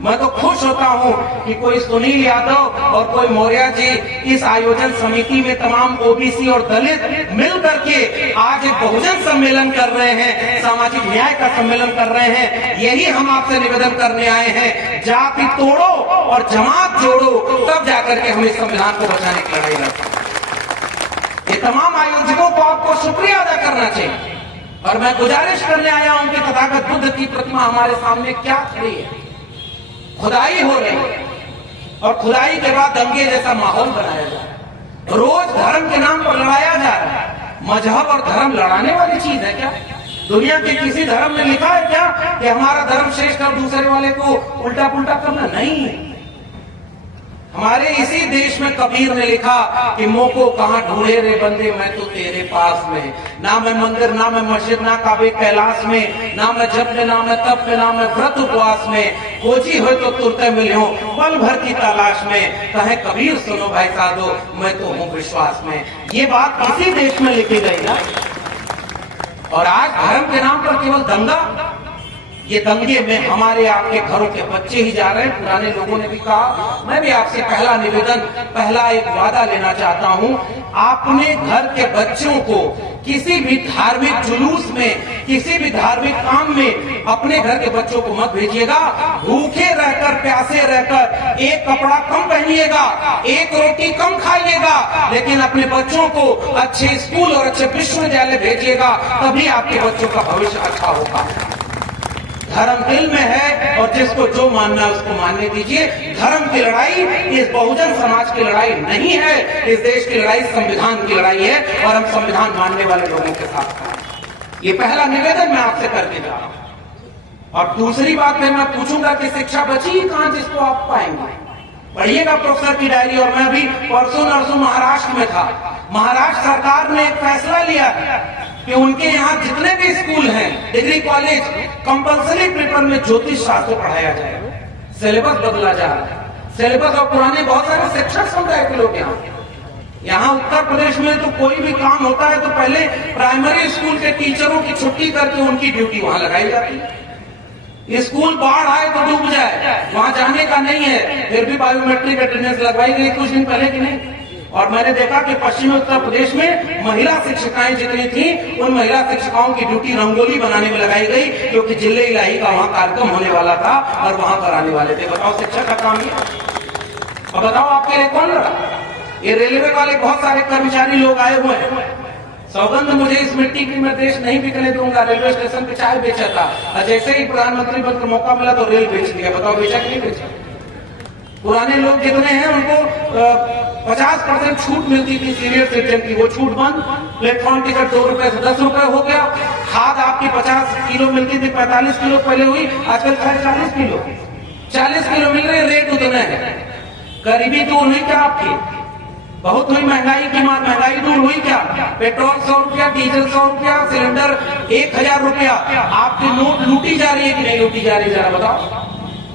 मैं तो खुश होता हूं कि कोई सुनील यादव और कोई मौर्य जी इस आयोजन समिति में तमाम ओबीसी और दलित मिल करके आज एक बहुजन सम्मेलन कर रहे हैं, सामाजिक न्याय का सम्मेलन कर रहे हैं। यही हम आपसे निवेदन करने आए हैं, जाति तोड़ो और जमात जोड़ो, तब जाकर के हम इस संविधान को बचाने की लड़ाई लड़ते हैं। ये तमाम आयोजकों को आपको शुक्रिया अदा करना चाहिए, और मैं गुजारिश करने आया हूं कि तथागत बुद्ध की प्रतिमा हमारे सामने क्या खड़ी है? खुदाई हो रही है, और खुदाई के बाद दंगे जैसा माहौल बनाया जा रहा है। रोज धर्म के नाम पर लड़ाया जा रहा है। मजहब और धर्म लड़ाने वाली चीज है क्या? दुनिया के किसी धर्म में लिखा है क्या कि हमारा धर्म श्रेष्ठ और दूसरे वाले को उल्टा पुल्टा करना? नहीं। हमारे इसी देश में कबीर ने लिखा कि मोको कहां ढूंढे रे बंदे, मैं तो तेरे पास में। ना मैं मंदिर, ना मैं मस्जिद, ना काबे कैलाश में, ना मैं जप में, ना मैं तप में, ना मैं व्रत उपवास में। खोजी हो तो तुरते मिलो पल भर की तलाश में, कहे कबीर सुनो भाई साधो, मैं तो हूँ विश्वास में। ये बात इसी देश में लिखी गई ना, और आज धर्म के नाम पर केवल दंगा। ये दंगे में हमारे आपके घरों के बच्चे ही जा रहे हैं। पुराने लोगों ने भी कहा, मैं भी आपसे पहला निवेदन, पहला एक वादा लेना चाहता हूं, आपने घर के बच्चों को किसी भी धार्मिक जुलूस में, किसी भी धार्मिक काम में अपने घर के बच्चों को मत भेजिएगा। भूखे रहकर, प्यासे रहकर एक कपड़ा कम पहनिएगा, एक रोटी कम खाइएगा, लेकिन अपने बच्चों को अच्छे स्कूल और अच्छे विश्वविद्यालय भेजिएगा, तभी आपके बच्चों का भविष्य अच्छा होगा। धर्म दिल में है, और जिसको जो मानना है उसको मानने दीजिए। धर्म की लड़ाई इस बहुजन समाज की लड़ाई नहीं है, इस देश की लड़ाई संविधान की लड़ाई है, और हम संविधान मानने वाले लोगों के साथ हैं। ये पहला निवेदन मैं आपसे करके जा रहा हूं। और दूसरी बात फिर मैं पूछूंगा कि शिक्षा बची कहां जिसको आप पाएंगे? पढ़िएगा प्रोफेसर की डायरी। और मैं अभी परसों नरसों महाराष्ट्र में था। महाराष्ट्र सरकार ने एक फैसला लिया कि उनके यहाँ जितने भी स्कूल हैं, डिग्री कॉलेज, कंपल्सरी पेपर में ज्योतिष शास्त्र पढ़ाया जाए। सिलेबस बदला जा रहा है। सिलेबस और पुराने बहुत सारे शिक्षक समुदाय के लोग यहाँ उत्तर प्रदेश में तो कोई भी काम होता है तो पहले प्राइमरी स्कूल के टीचरों की छुट्टी करके उनकी ड्यूटी वहां लगाई जाती है। स्कूल बाढ़ आए तो डूब जाए, वहां जाने का नहीं है, फिर भी बायोमेट्रिक अटेंडेंस लगवाई गई कुछ दिन पहले की नहीं। और मैंने देखा कि पश्चिमी उत्तर प्रदेश में महिला शिक्षिकाएं जितनी थी, उन महिला शिक्षिकाओं की ड्यूटी रंगोली बनाने में लगाई गई, क्योंकि जिले इलाही का वहां कार्यक्रम होने वाला था और वहां कराने वाले थे। बताओ शिक्षक का काम है। और बताओ आपके लिए कौन लड़ा? ये रेलवे वाले बहुत सारे कर्मचारी लोग आए हुए हैं। सौगंध मुझे इस मिट्टी की मैं देश नहीं बिकने दूंगा। रेलवे स्टेशन पे चाय बेचा था, और जैसे ही प्रधानमंत्री बनकर मौका मिला तो रेल बेच दिया। बताओ बेचा कि नहीं बेचा? पुराने लोग जितने हैं उनको 50% छूट मिलती थी सीनियर सिटीजन की, वो छूट बंद। प्लेटफॉर्म टिकट 2 रुपए से 10 रुपए हो गया। खाद आपकी 50 किलो मिलती थी, 45 किलो पहले हुई, आजकल 40 किलो 40 किलो मिल रहे, रेट उतने हैं। गरीबी दूर हुई क्या आपकी? बहुत हुई। महंगाई की मार, महंगाई दूर हुई क्या? पेट्रोल 100 रुपया, डीजल 100 रुपया, सिलेंडर 1000 रुपया। आपकी नोट लूटी जा रही है कि नहीं लूटी जा रही है, जरा बताओ।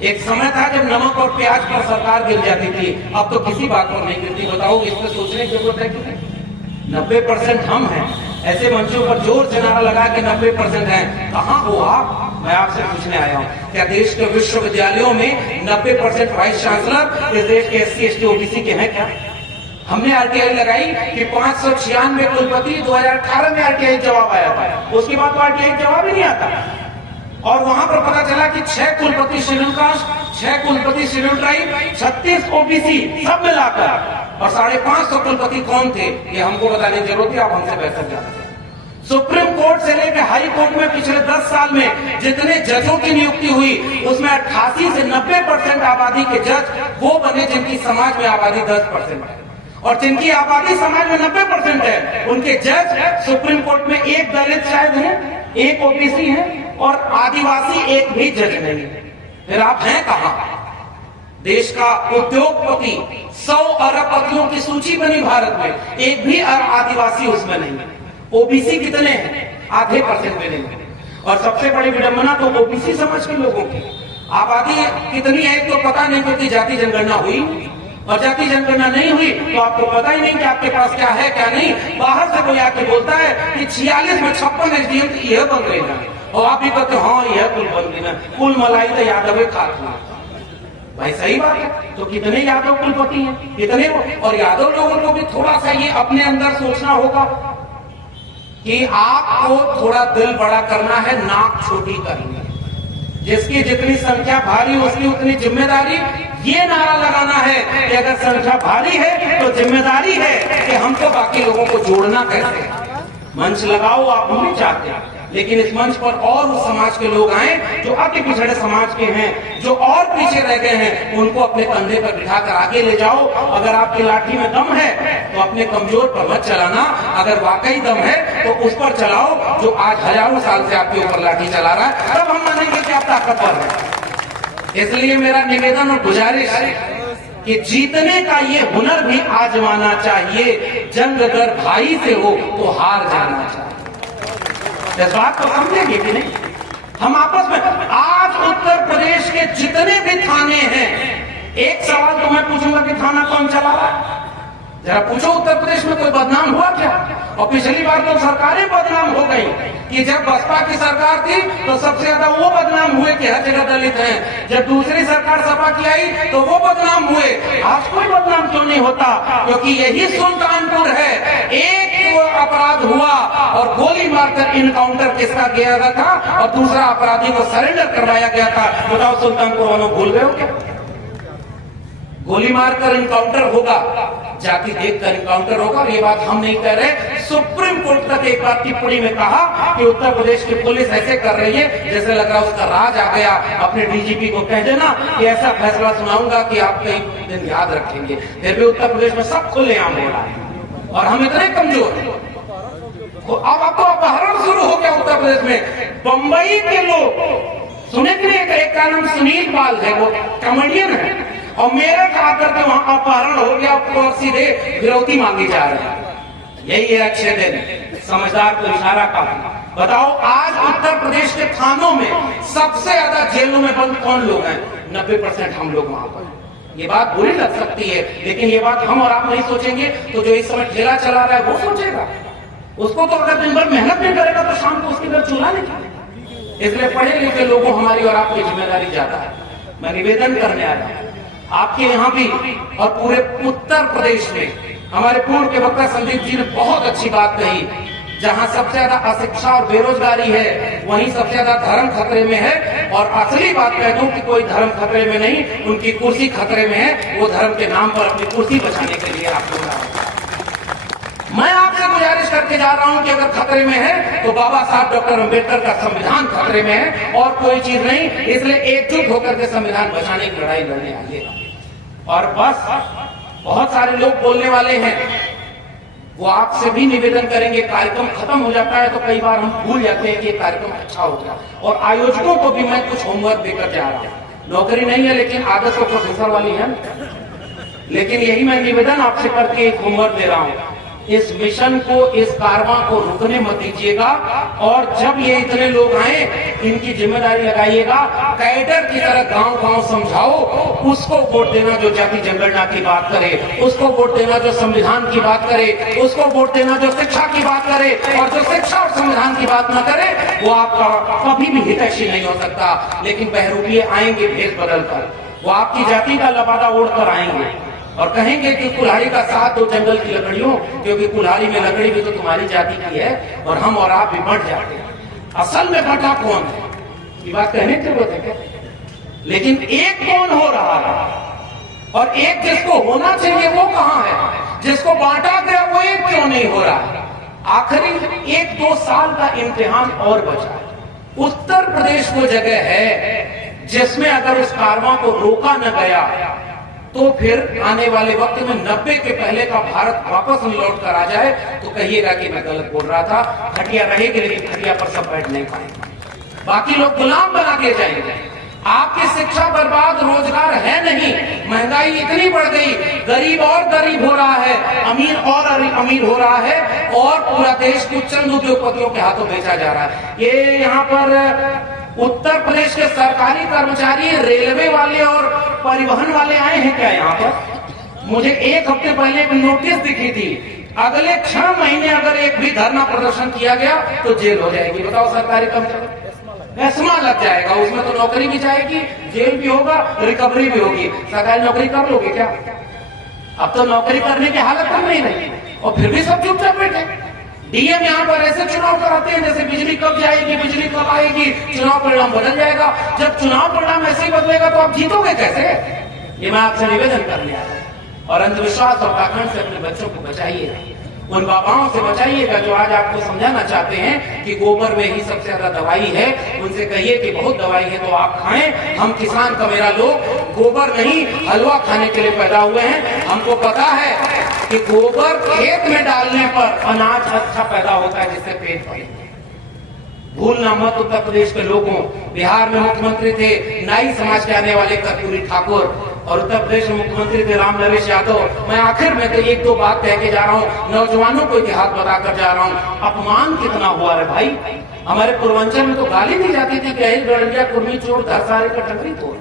एक समय था जब नमक और प्याज पर सरकार गिर जाती थी, अब तो किसी बात पर नहीं गिरती। बताओ, इसमें सोचने की जरूरत है कि नहीं? 90% हम हैं। ऐसे मंचों पर जोर से नारा लगा के 90% है, कहां हो आप? मैं आपसे पूछने आया हूं, क्या देश के विश्वविद्यालयों में 90% वाइस चांसलर इस देश के SC ST OBC के हैं क्या? हमने RTI लगाई कि 596 कुलपति 2018 में RTI जवाब आया था, उसके बाद तो RTI जवाब ही नहीं आता। और वहां पर पता चला कि 6 कुलपति शेड्यूल कास्ट, 6 कुलपति शेड्यूल ट्राइब, 36 OBC सब मिलाकर, और 550 कुलपति कौन थे ये हमको बताने की जरूरत है, आप हमसे बेहतर जानते हैं। सुप्रीम कोर्ट से लेकर हाई कोर्ट में पिछले 10 साल में जितने जजों की नियुक्ति हुई, उसमें 88 से 90% आबादी के जज वो बने जिनकी समाज में आबादी 10% है, और जिनकी आबादी समाज में 90% है, उनके जज सुप्रीम कोर्ट में एक दलित शायद है, एक OBC है, और आदिवासी एक भी जज नहीं है। फिर आप हैं कहां? देश का उद्योगपति 100 अरबपतियों की सूची बनी भारत में, एक भी आदिवासी उसमें नहीं है। OBC कितने हैं? आधे % में नहीं। और सबसे बड़ी विडंबना तो OBC समाज के लोगों की आबादी कितनी है तो पता नहीं, क्योंकि जाति जनगणना हुई, और जाति जनगणना नहीं हुई तो आपको पता ही नहीं कि आपके पास क्या है क्या नहीं। बाहर से कोई आके बोलता है कि 46 में 56 SDM की यह बन रही है, और आप भी कहते हाँ यह कुल बन गई ना, कुल मलाई तो यादव खाती। भाई सही बात है, तो कितने यादव कुलपति हैं, कितने? और यादव लोगों को भी थोड़ा सा ये अपने अंदर सोचना होगा कि आपको थोड़ा दिल बड़ा करना है, नाक छोटी करनी है। जिसकी जितनी संख्या भारी उसकी उतनी जिम्मेदारी, ये नारा लगाना है कि अगर संख्या भारी है तो जिम्मेदारी है कि हमको बाकी लोगों को जोड़ना कैसे। मंच लगाओ आप, हम भी चाहते हैं, लेकिन इस मंच पर और उस समाज के लोग आए जो अति पिछड़े समाज के हैं, जो और पीछे रह गए हैं, उनको अपने कंधे पर बिठाकर आगे ले जाओ। अगर आपकी लाठी में दम है तो अपने कमजोर पर मत चलाना, अगर वाकई दम है तो उस पर चलाओ जो आज हजारों साल से आपके ऊपर लाठी चला रहा है, तब हम मानेंगे कि आप ताकतवर हैं। इसलिए मेरा निवेदन और गुजारिश है कि जीतने का ये हुनर भी आजमाना चाहिए। जंग अगर भाई से हो तो हार जाना चाहिए। इस बात को समझेंगे कि नहीं? हम आपस में आज उत्तर प्रदेश के जितने भी थाने हैं, एक सवाल तो मैं पूछूंगा कि थाना कौन चला रहा है? जरा पूछो, उत्तर प्रदेश में कोई बदनाम हुआ क्या? और पिछली बार तो सरकारें बदनाम हो गई कि जब बसपा की सरकार थी तो सबसे ज्यादा वो बदनाम हुए कि हर जगह दलित हैं। जब दूसरी सरकार सपा की आई तो वो बदनाम हुए। आज कोई बदनाम क्यों नहीं होता? क्योंकि यही सुल्तानपुर है, एक अपराध हुआ और गोली मारकर इनकाउंटर किसका गया था और दूसरा अपराधी को सरेंडर करवाया गया था। बताओ, सुल्तानपुर वालों भूल गए हो क्या? गोली मारकर इनकाउंटर होगा, जाति देखकर इनकाउंटर होगा। और ये बात हम नहीं कह रहे, सुप्रीम कोर्ट तक एक बार टिप्पणी में कहा कि उत्तर प्रदेश की पुलिस ऐसे कर रही है जैसे लग रहा उसका राज आ गया। अपने DGP को कह देना कि ऐसा फैसला सुनाऊंगा कि आप कई दिन याद रखेंगे। फिर भी उत्तर प्रदेश में सब खुलेआम हो रहा है और हम इतने कमजोर हैं। अब तो अपहरण शुरू हो गया उत्तर प्रदेश में। बंबई के लोग सुने कि नहीं, एक का नाम सुनील पाल है, वो कॉमेडियन है, और मेरठ आकर के वहां अपहरण हो गया और सीधे गिरौती मांगी जा रही है। यही है अच्छे दिन, समझदार को इशारा का। बताओ, आज उत्तर प्रदेश के थानों में सबसे ज्यादा जेलों में बंद कौन लोग हैं? 90% हम लोग वहां पर। ये बात बुरी लग सकती है, लेकिन ये बात हम और आप नहीं सोचेंगे तो जो इस समय ठेला चला रहा है वो सोचेगा। उसको तो अगर दिन भर मेहनत नहीं करेगा तो शाम को उसके घर चूल्हा नहीं खाएगा। इसलिए पढ़े लिखे लोगों हमारी और आपकी जिम्मेदारी ज्यादा है। मैं निवेदन करने आया हूं आपके यहाँ भी और पूरे उत्तर प्रदेश में। हमारे पूर्व के वक्ता संदीप जी ने बहुत अच्छी बात कही, जहां सबसे ज्यादा अशिक्षा और बेरोजगारी है वहीं सबसे ज्यादा धर्म खतरे में है। और असली बात कह दूं कि कोई धर्म खतरे में नहीं, उनकी कुर्सी खतरे में है। वो धर्म के नाम पर अपनी कुर्सी बचाने के लिए आप लोग। मैं आपसे गुजारिश करके जा रहा हूं कि अगर खतरे में है तो बाबा साहब डॉक्टर अंबेडकर का संविधान खतरे में है और कोई चीज नहीं। इसलिए एकजुट होकर के संविधान बचाने की लड़ाई लड़ने आइएगा। और बस बहुत सारे लोग बोलने वाले हैं, वो आपसे भी निवेदन करेंगे। कार्यक्रम खत्म हो जाता है तो कई बार हम भूल जाते हैं कि कार्यक्रम अच्छा हो गया। और आयोजकों को भी मैं कुछ होमवर्क देकर जा रहा हूं। नौकरी नहीं है लेकिन आदत तो प्रोफेसर वाली है, लेकिन यही मैं निवेदन आपसे करके एक होमवर्क दे रहा हूं। इस मिशन को, इस कारवां को रुकने मत दीजिएगा। और जब ये इतने लोग आए, इनकी जिम्मेदारी लगाइएगा। कैडर की तरह गांव गांव समझाओ, उसको वोट देना जो जाति जनगणना की बात करे, उसको वोट देना जो संविधान की बात करे, उसको वोट देना जो शिक्षा की बात करे, और जो शिक्षा और संविधान की बात न करे वो आपका कभी भी हितैषी नहीं हो सकता। लेकिन बहरूपिये आएंगे भेष बदल कर, वो आपकी जाति का लबादा ओढ़कर आएंगे और कहेंगे कि कुल्हाड़ी का साथ दो जंगल की लकड़ियों, क्योंकि कुल्हाड़ी में लकड़ी भी तो तुम्हारी जाति की है और हम और आप भी बढ़ जाते हैं। असल में बटा कौन है ये बात कहने की जरूरत है क्या? लेकिन एक कौन हो रहा है और एक जिसको होना चाहिए वो कहां है? जिसको बांटा गया वो एक क्यों नहीं हो रहा है? आखिरी 1-2 साल का इम्तिहान और बचा है। उत्तर प्रदेश वो जगह है जिसमें अगर उस कारवां को रोका न गया तो फिर आने वाले वक्त में 90 के पहले का भारत वापस लौट कर आ जाए तो कहिएगा कि मैं गलत बोल रहा था। खटिया रहेगी लेकिन खटिया पर सब बैठ नहीं पाएंगे, बाकी लोग गुलाम बना दिए जाएंगे। आपकी शिक्षा बर्बाद, रोजगार है नहीं, महंगाई इतनी बढ़ गई, गरीब और गरीब हो रहा है, अमीर और अमीर हो रहा है, और पूरा देश कुछ चंद उद्योगपतियों के हाथों बेचा जा रहा है। ये यहाँ पर उत्तर प्रदेश के सरकारी कर्मचारी, रेलवे वाले और परिवहन वाले आए हैं क्या यहाँ पर? मुझे एक हफ्ते पहले एक नोटिस दिखी थी, अगले 6 महीने अगर एक भी धरना प्रदर्शन किया गया तो जेल हो जाएगी। बताओ, सरकारी कर्मचारी एस्मा लग जाएगा, उसमें तो नौकरी भी जाएगी, जेल भी होगा, रिकवरी भी होगी। सरकारी नौकरी कर लोगे क्या? अब तो नौकरी करने की हालत हम नहीं, और फिर भी सब चुपचाप बैठे। डीएम यहाँ पर ऐसे चुनाव कराते हैं जैसे बिजली कब जाएगी, बिजली कब आएगी, चुनाव परिणाम बदल जाएगा। जब चुनाव परिणाम ऐसे ही बदलेगा तो आप जीतोगे कैसे? ये मैं आपसे निवेदन कर लिया है। और अंधविश्वास और पाखंड से अपने बच्चों को बचाइएगा, उन बाबाओं से बचाइएगा जो आज आपको समझाना चाहते हैं कि गोबर में ही सबसे ज्यादा दवाई है। उनसे कहिए कि बहुत दवाई है तो आप खाएं। हम किसान का मेरा लोग गोबर नहीं हलवा खाने के लिए पैदा हुए हैं। हमको पता है कि गोबर खेत में डालने पर अनाज अच्छा पैदा होता है जिससे पेट भरे। भूलना मत उत्तर प्रदेश के लोगों, बिहार में मुख्यमंत्री थे नाई समाज के आने वाले कर्पूरी ठाकुर, और उत्तर प्रदेश में मुख्यमंत्री थे राम नरेश यादव। मैं आखिर में तो 1-2 बात कह के जा रहा हूँ, नौजवानों को इतिहास बताकर जा रहा हूँ। अपमान कितना हुआ है भाई। हमारे पूर्वांचल में तो गाली दी जाती थी कि अहिल गड़िया कुर्मी चोर धरसारे का टंगरी तोड़।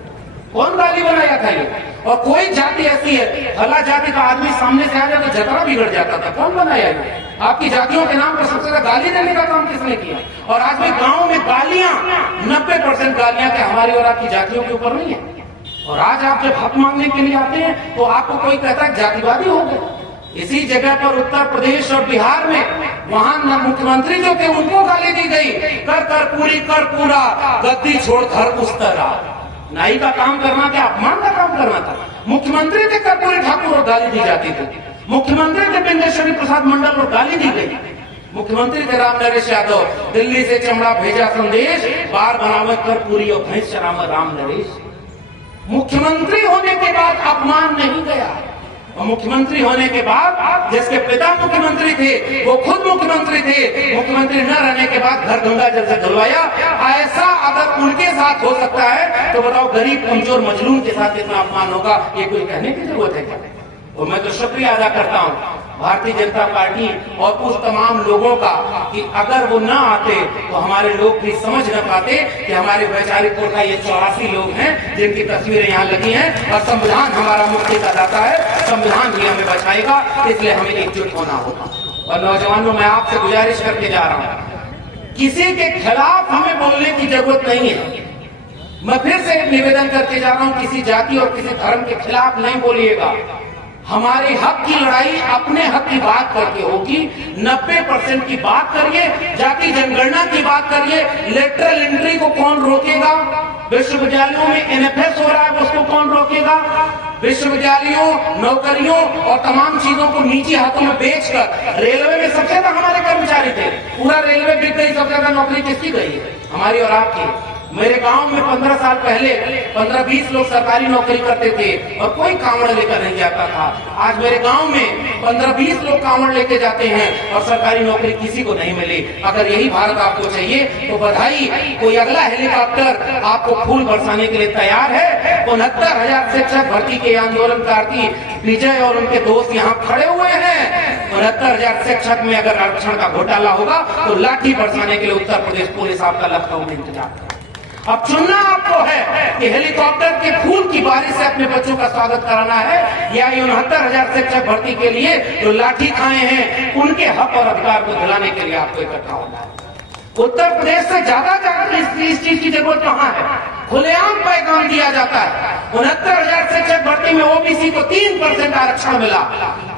कौन गाली बनाया था ये? और कोई जाति ऐसी है, भला जाति का आदमी सामने से आ जाए तो जतरा बिगड़ जाता था। कौन बनाया ये? आपकी जातियों के नाम पर सबसे ज्यादा गाली देने का काम किसने किया? और आज भी गाँव में गालियां, 90% गालियां के हमारी और आपकी जातियों के ऊपर नहीं है। और आज आप जब हक मांगने के लिए आते हैं तो आपको कोई कहता है जातिवादी हो गए। इसी जगह पर उत्तर प्रदेश और बिहार में वहां मुख्यमंत्री जो थे उनको गाली दी गई, कर पूरा गद्दी छोड़ घर उस तरह। नाई का काम करना क्या अपमान का काम करना था? मुख्यमंत्री थे कर्पूरी ठाकुर और गाली दी जाती थी। मुख्यमंत्री थे बिंदेश्वरी प्रसाद मंडल और गाली दी गई। मुख्यमंत्री थे राम नरेश यादव, दिल्ली से चमड़ा भेजा संदेश, बार बनावे कर्पूरी और भैंस चरावे राम नरेश। मुख्यमंत्री होने के बाद अपमान नहीं गया, और मुख्यमंत्री होने के बाद जिसके पिता मुख्यमंत्री थे वो खुद मुख्यमंत्री थे, मुख्यमंत्री न रहने के बाद घर गंगा जल से धुलवाया। ऐसा अगर उनके साथ हो सकता है तो बताओ गरीब कमजोर मजलूम के साथ कितना अपमान होगा? ये कोई कहने की जरूरत है क्या? और मैं तो शुक्रिया अदा करता हूँ भारतीय जनता पार्टी और उस तमाम लोगों का कि अगर वो ना आते तो हमारे लोग भी समझ न पाते कि हमारे वैचारिकों का ये 84 लोग हैं जिनकी तस्वीरें यहाँ लगी हैं, और संविधान हमारा मुक्ति का दाता है, संविधान ही हमें बचाएगा, इसलिए हमें एकजुट होना होगा। और नौजवानों, मैं आपसे गुजारिश करके जा रहा हूँ, किसी के खिलाफ हमें बोलने की जरूरत नहीं है। मैं फिर से निवेदन करके जा रहा हूँ, किसी जाति और किसी धर्म के खिलाफ नहीं बोलिएगा। हमारे हक की लड़ाई अपने हक की बात करके होगी। 90% की बात करिए, जाति जनगणना की बात करिए, लेटरल एंट्री को कौन रोकेगा? विश्वविद्यालयों में एनएफएस हो रहा है, उसको कौन रोकेगा? विश्वविद्यालयों, नौकरियों और तमाम चीजों को निजी हाथों में बेचकर, रेलवे में सबसे ज्यादा हमारे कर्मचारी थे, पूरा रेलवे बिक गई, सबसे ज्यादा नौकरी किसकी गई है? हमारी और आपकी। मेरे गांव में 15 साल पहले 15-20 लोग सरकारी नौकरी करते थे और कोई कांवड़ लेकर नहीं जाता था। आज मेरे गांव में 15-20 लोग कांवड़ लेके जाते हैं और सरकारी नौकरी किसी को नहीं मिली। अगर यही भारत आपको चाहिए तो बधाई, कोई अगला हेलीकॉप्टर आपको फूल बरसाने के लिए तैयार है। 69,000 शिक्षक भर्ती के आंदोलनकारी विजय और उनके दोस्त यहाँ खड़े हुए हैं। 69,000 शिक्षक में अगर आरक्षण का घोटाला होगा तो लाठी बरसाने के लिए उत्तर प्रदेश पुलिस आपका लखनऊ में इंतजार करे। अब चुनना आपको है कि हेलीकॉप्टर के फूल की बारिश से अपने बच्चों का स्वागत कराना है या 69,000 शिक्षक भर्ती के लिए जो लाठी खाए हैं उनके हक और अधिकार को दिलाने के लिए आपको इकट्ठा होना है। उत्तर प्रदेश से ज्यादा इस चीज की जरूरत कहाँ है? खुलेआम पैगाम दिया जाता है। 69,000 शिक्षक भर्ती में ओबीसी को 3% आरक्षण मिला।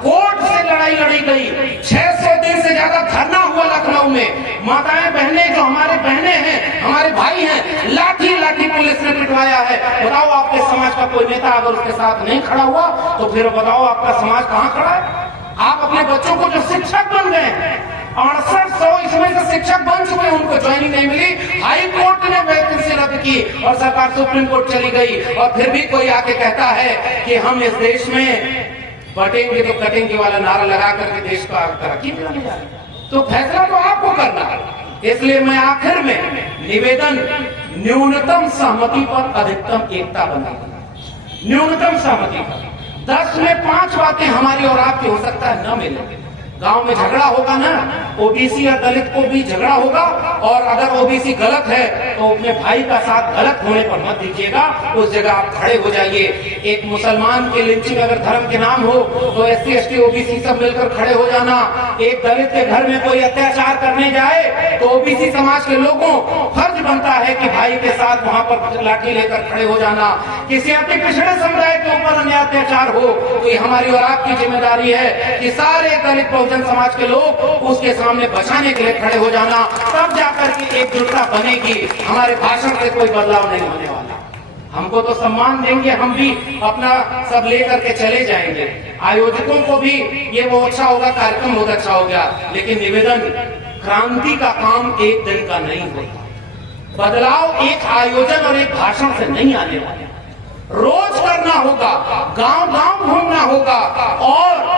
कोर्ट से लड़ाई लड़ी गई, 600 दिन से ज्यादा धरना हुआ लखनऊ में। माताएं बहनें जो हमारे बहनें हैं, हमारे भाई हैं, लाठी लाठी पुलिस ने पिटवाया है। बताओ आपके समाज का कोई नेता अगर उसके साथ नहीं खड़ा हुआ तो फिर बताओ आपका समाज कहाँ खड़ा है? आप अपने बच्चों को जो शिक्षक बन गए 6800 इसमें से शिक्षक बन चुके हैं, उनको ज्वाइनिंग नहीं मिली। हाई कोर्ट ने वैकेंसी रद्द की और सरकार सुप्रीम कोर्ट चली गई और फिर भी कोई आके कहता है कि हम इस देश में बटेंगे तो कटेंगे वाला नारा लगा करके देश को तरक्की दिलाने जा रहे हैं। तो फैसला तो आपको करना है। इसलिए मैं आखिर में निवेदन, न्यूनतम सहमति पर अधिकतम एकता बनाएगी। न्यूनतम सहमति पर 10 में 5 बातें हमारी और आपकी हो सकता है न मिले। गांव में झगड़ा होगा ना, ओबीसी और दलित को भी झगड़ा होगा और अगर ओबीसी गलत है तो अपने भाई का साथ गलत होने पर मत दीजिएगा, उस जगह आप खड़े हो जाइए। एक मुसलमान के लिंचिंग अगर धर्म के नाम हो तो SC ST ओबीसी सब मिलकर खड़े हो जाना। एक दलित के घर में कोई अत्याचार करने जाए तो ओबीसी समाज के लोगों फर्ज बनता है कि भाई के साथ वहां पर लाठी लेकर खड़े हो जाना। किसी अति पिछड़े समुदाय के ऊपर अन्याय अत्याचार हो तो ये हमारी और आपकी जिम्मेदारी है कि सारे दलित बहुजन समाज के लोग उसके सामने बचाने के लिए खड़े हो जाना। तब जाकर के एकजुटता बनेगी। हमारे भाषण से कोई बदलाव नहीं होने वाला। हमको तो सम्मान देंगे, हम भी अपना सब लेकर के चले जाएंगे। आयोजकों को भी ये वो अच्छा होगा, कार्यक्रम बहुत अच्छा हो गया, लेकिन निवेदन, क्रांति का काम एक दिन का नहीं होता। बदलाव एक आयोजन और एक भाषण से नहीं आने वाला। रोज करना होगा, गांव गांव घूमना होगा और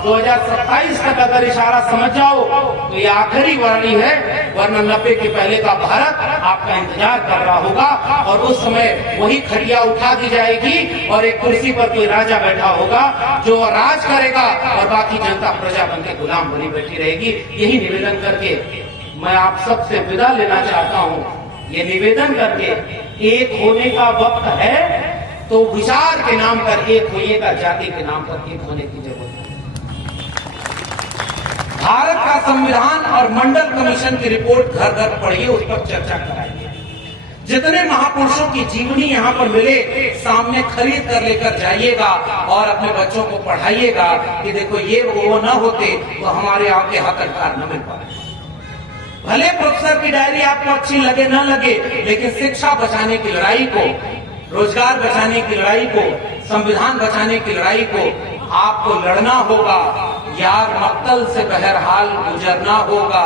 2027 तक अगर इशारा समझ जाओ तो ये आखिरी वाणी है, वरना 90 के पहले का भारत आपका इंतजार कर रहा होगा और उस समय वही खटिया उठा दी जाएगी और एक कुर्सी पर कोई राजा बैठा होगा जो राज करेगा और बाकी जनता प्रजा बन के गुलाम बनी बैठी रहेगी। यही निवेदन करके मैं आप सबसे विदा लेना चाहता हूँ। ये निवेदन करके एक होने का वक्त है तो विचार के नाम पर एक होइएगा, जाति के नाम पर एक होने की जरूरत है। भारत का संविधान और मंडल कमीशन की रिपोर्ट घर घर पढ़िए, उस पर चर्चा कराइए। जितने महापुरुषों की जीवनी यहाँ पर मिले सामने खरीद कर लेकर जाइएगा और अपने बच्चों को पढ़ाइएगा कि देखो ये वो न होते तो हमारे यहाँ के हक अधिकार न मिल पाए। भले प्रोफेसर की डायरी आपको अच्छी लगे न लगे, लेकिन शिक्षा बचाने की लड़ाई को, रोजगार बचाने की लड़ाई को, संविधान बचाने की लड़ाई को आपको लड़ना होगा। यार मक्तल से बहरहाल गुजरना होगा।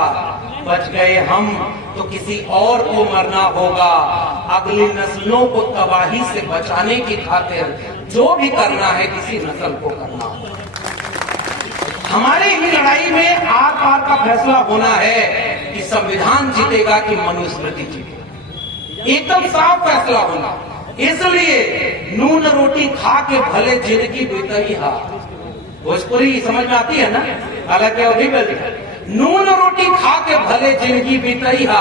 बच गए हम तो किसी और को मरना होगा। अगली नस्लों को तबाही से बचाने की खातिर जो भी करना है किसी नस्ल को करना होगा। हमारी ही लड़ाई में आर पार का फैसला होना है कि संविधान जीतेगा कि मनुस्मृति जीतेगी। एकदम साफ फैसला होना। इसलिए नून रोटी खा के भले जिंदगी बीतई हा। भोजपुरी समझ में आती है ना? हालांकि अभी नून रोटी खा के भले जिंदगी बीतई हा,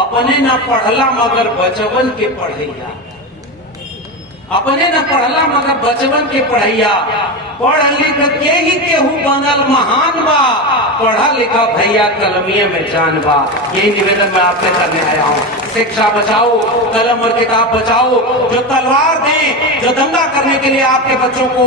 अपने न पढ़ला मगर बचवन के पढ़ैया। अपने न पढ़ला मगर बचवन के पढ़ैया। पढ़ लिख के ही केहू बनल महान बा, पढ़ा लिखा भैया कलमिया में जान बा। यही निवेदन मैं आपसे करने आया हूँ। शिक्षा बचाओ, कलम और किताब बचाओ। जो तलवार दें, जो दंगा करने के लिए आपके बच्चों को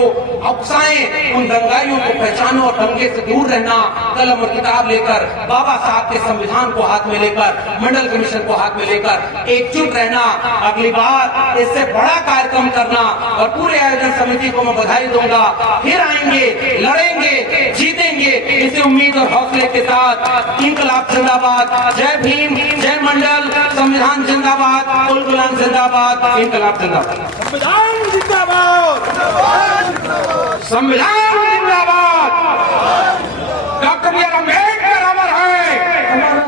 उकसाएं, उन दंगाइयों को पहचानो और दंगे से दूर रहना। कलम और किताब लेकर, बाबा साहब के संविधान को हाथ में लेकर, मंडल कमीशन को हाथ में लेकर एकजुट रहना। अगली बार इससे बड़ा कार्यक्रम करना और पूरे आयोजन समिति को मैं बधाई दूंगा। फिर आएंगे, लड़ेंगे, जीतेंगे, इसी उम्मीद और हौसले के साथ। इंकलाब जिंदाबाद। जय भीम, जय मंडल। संविधान जिंदाबाद, अब्दुल कलाम जिंदाबाद, इनकलाब जिंदाबाद। संविधान जिंदाबाद, संविधान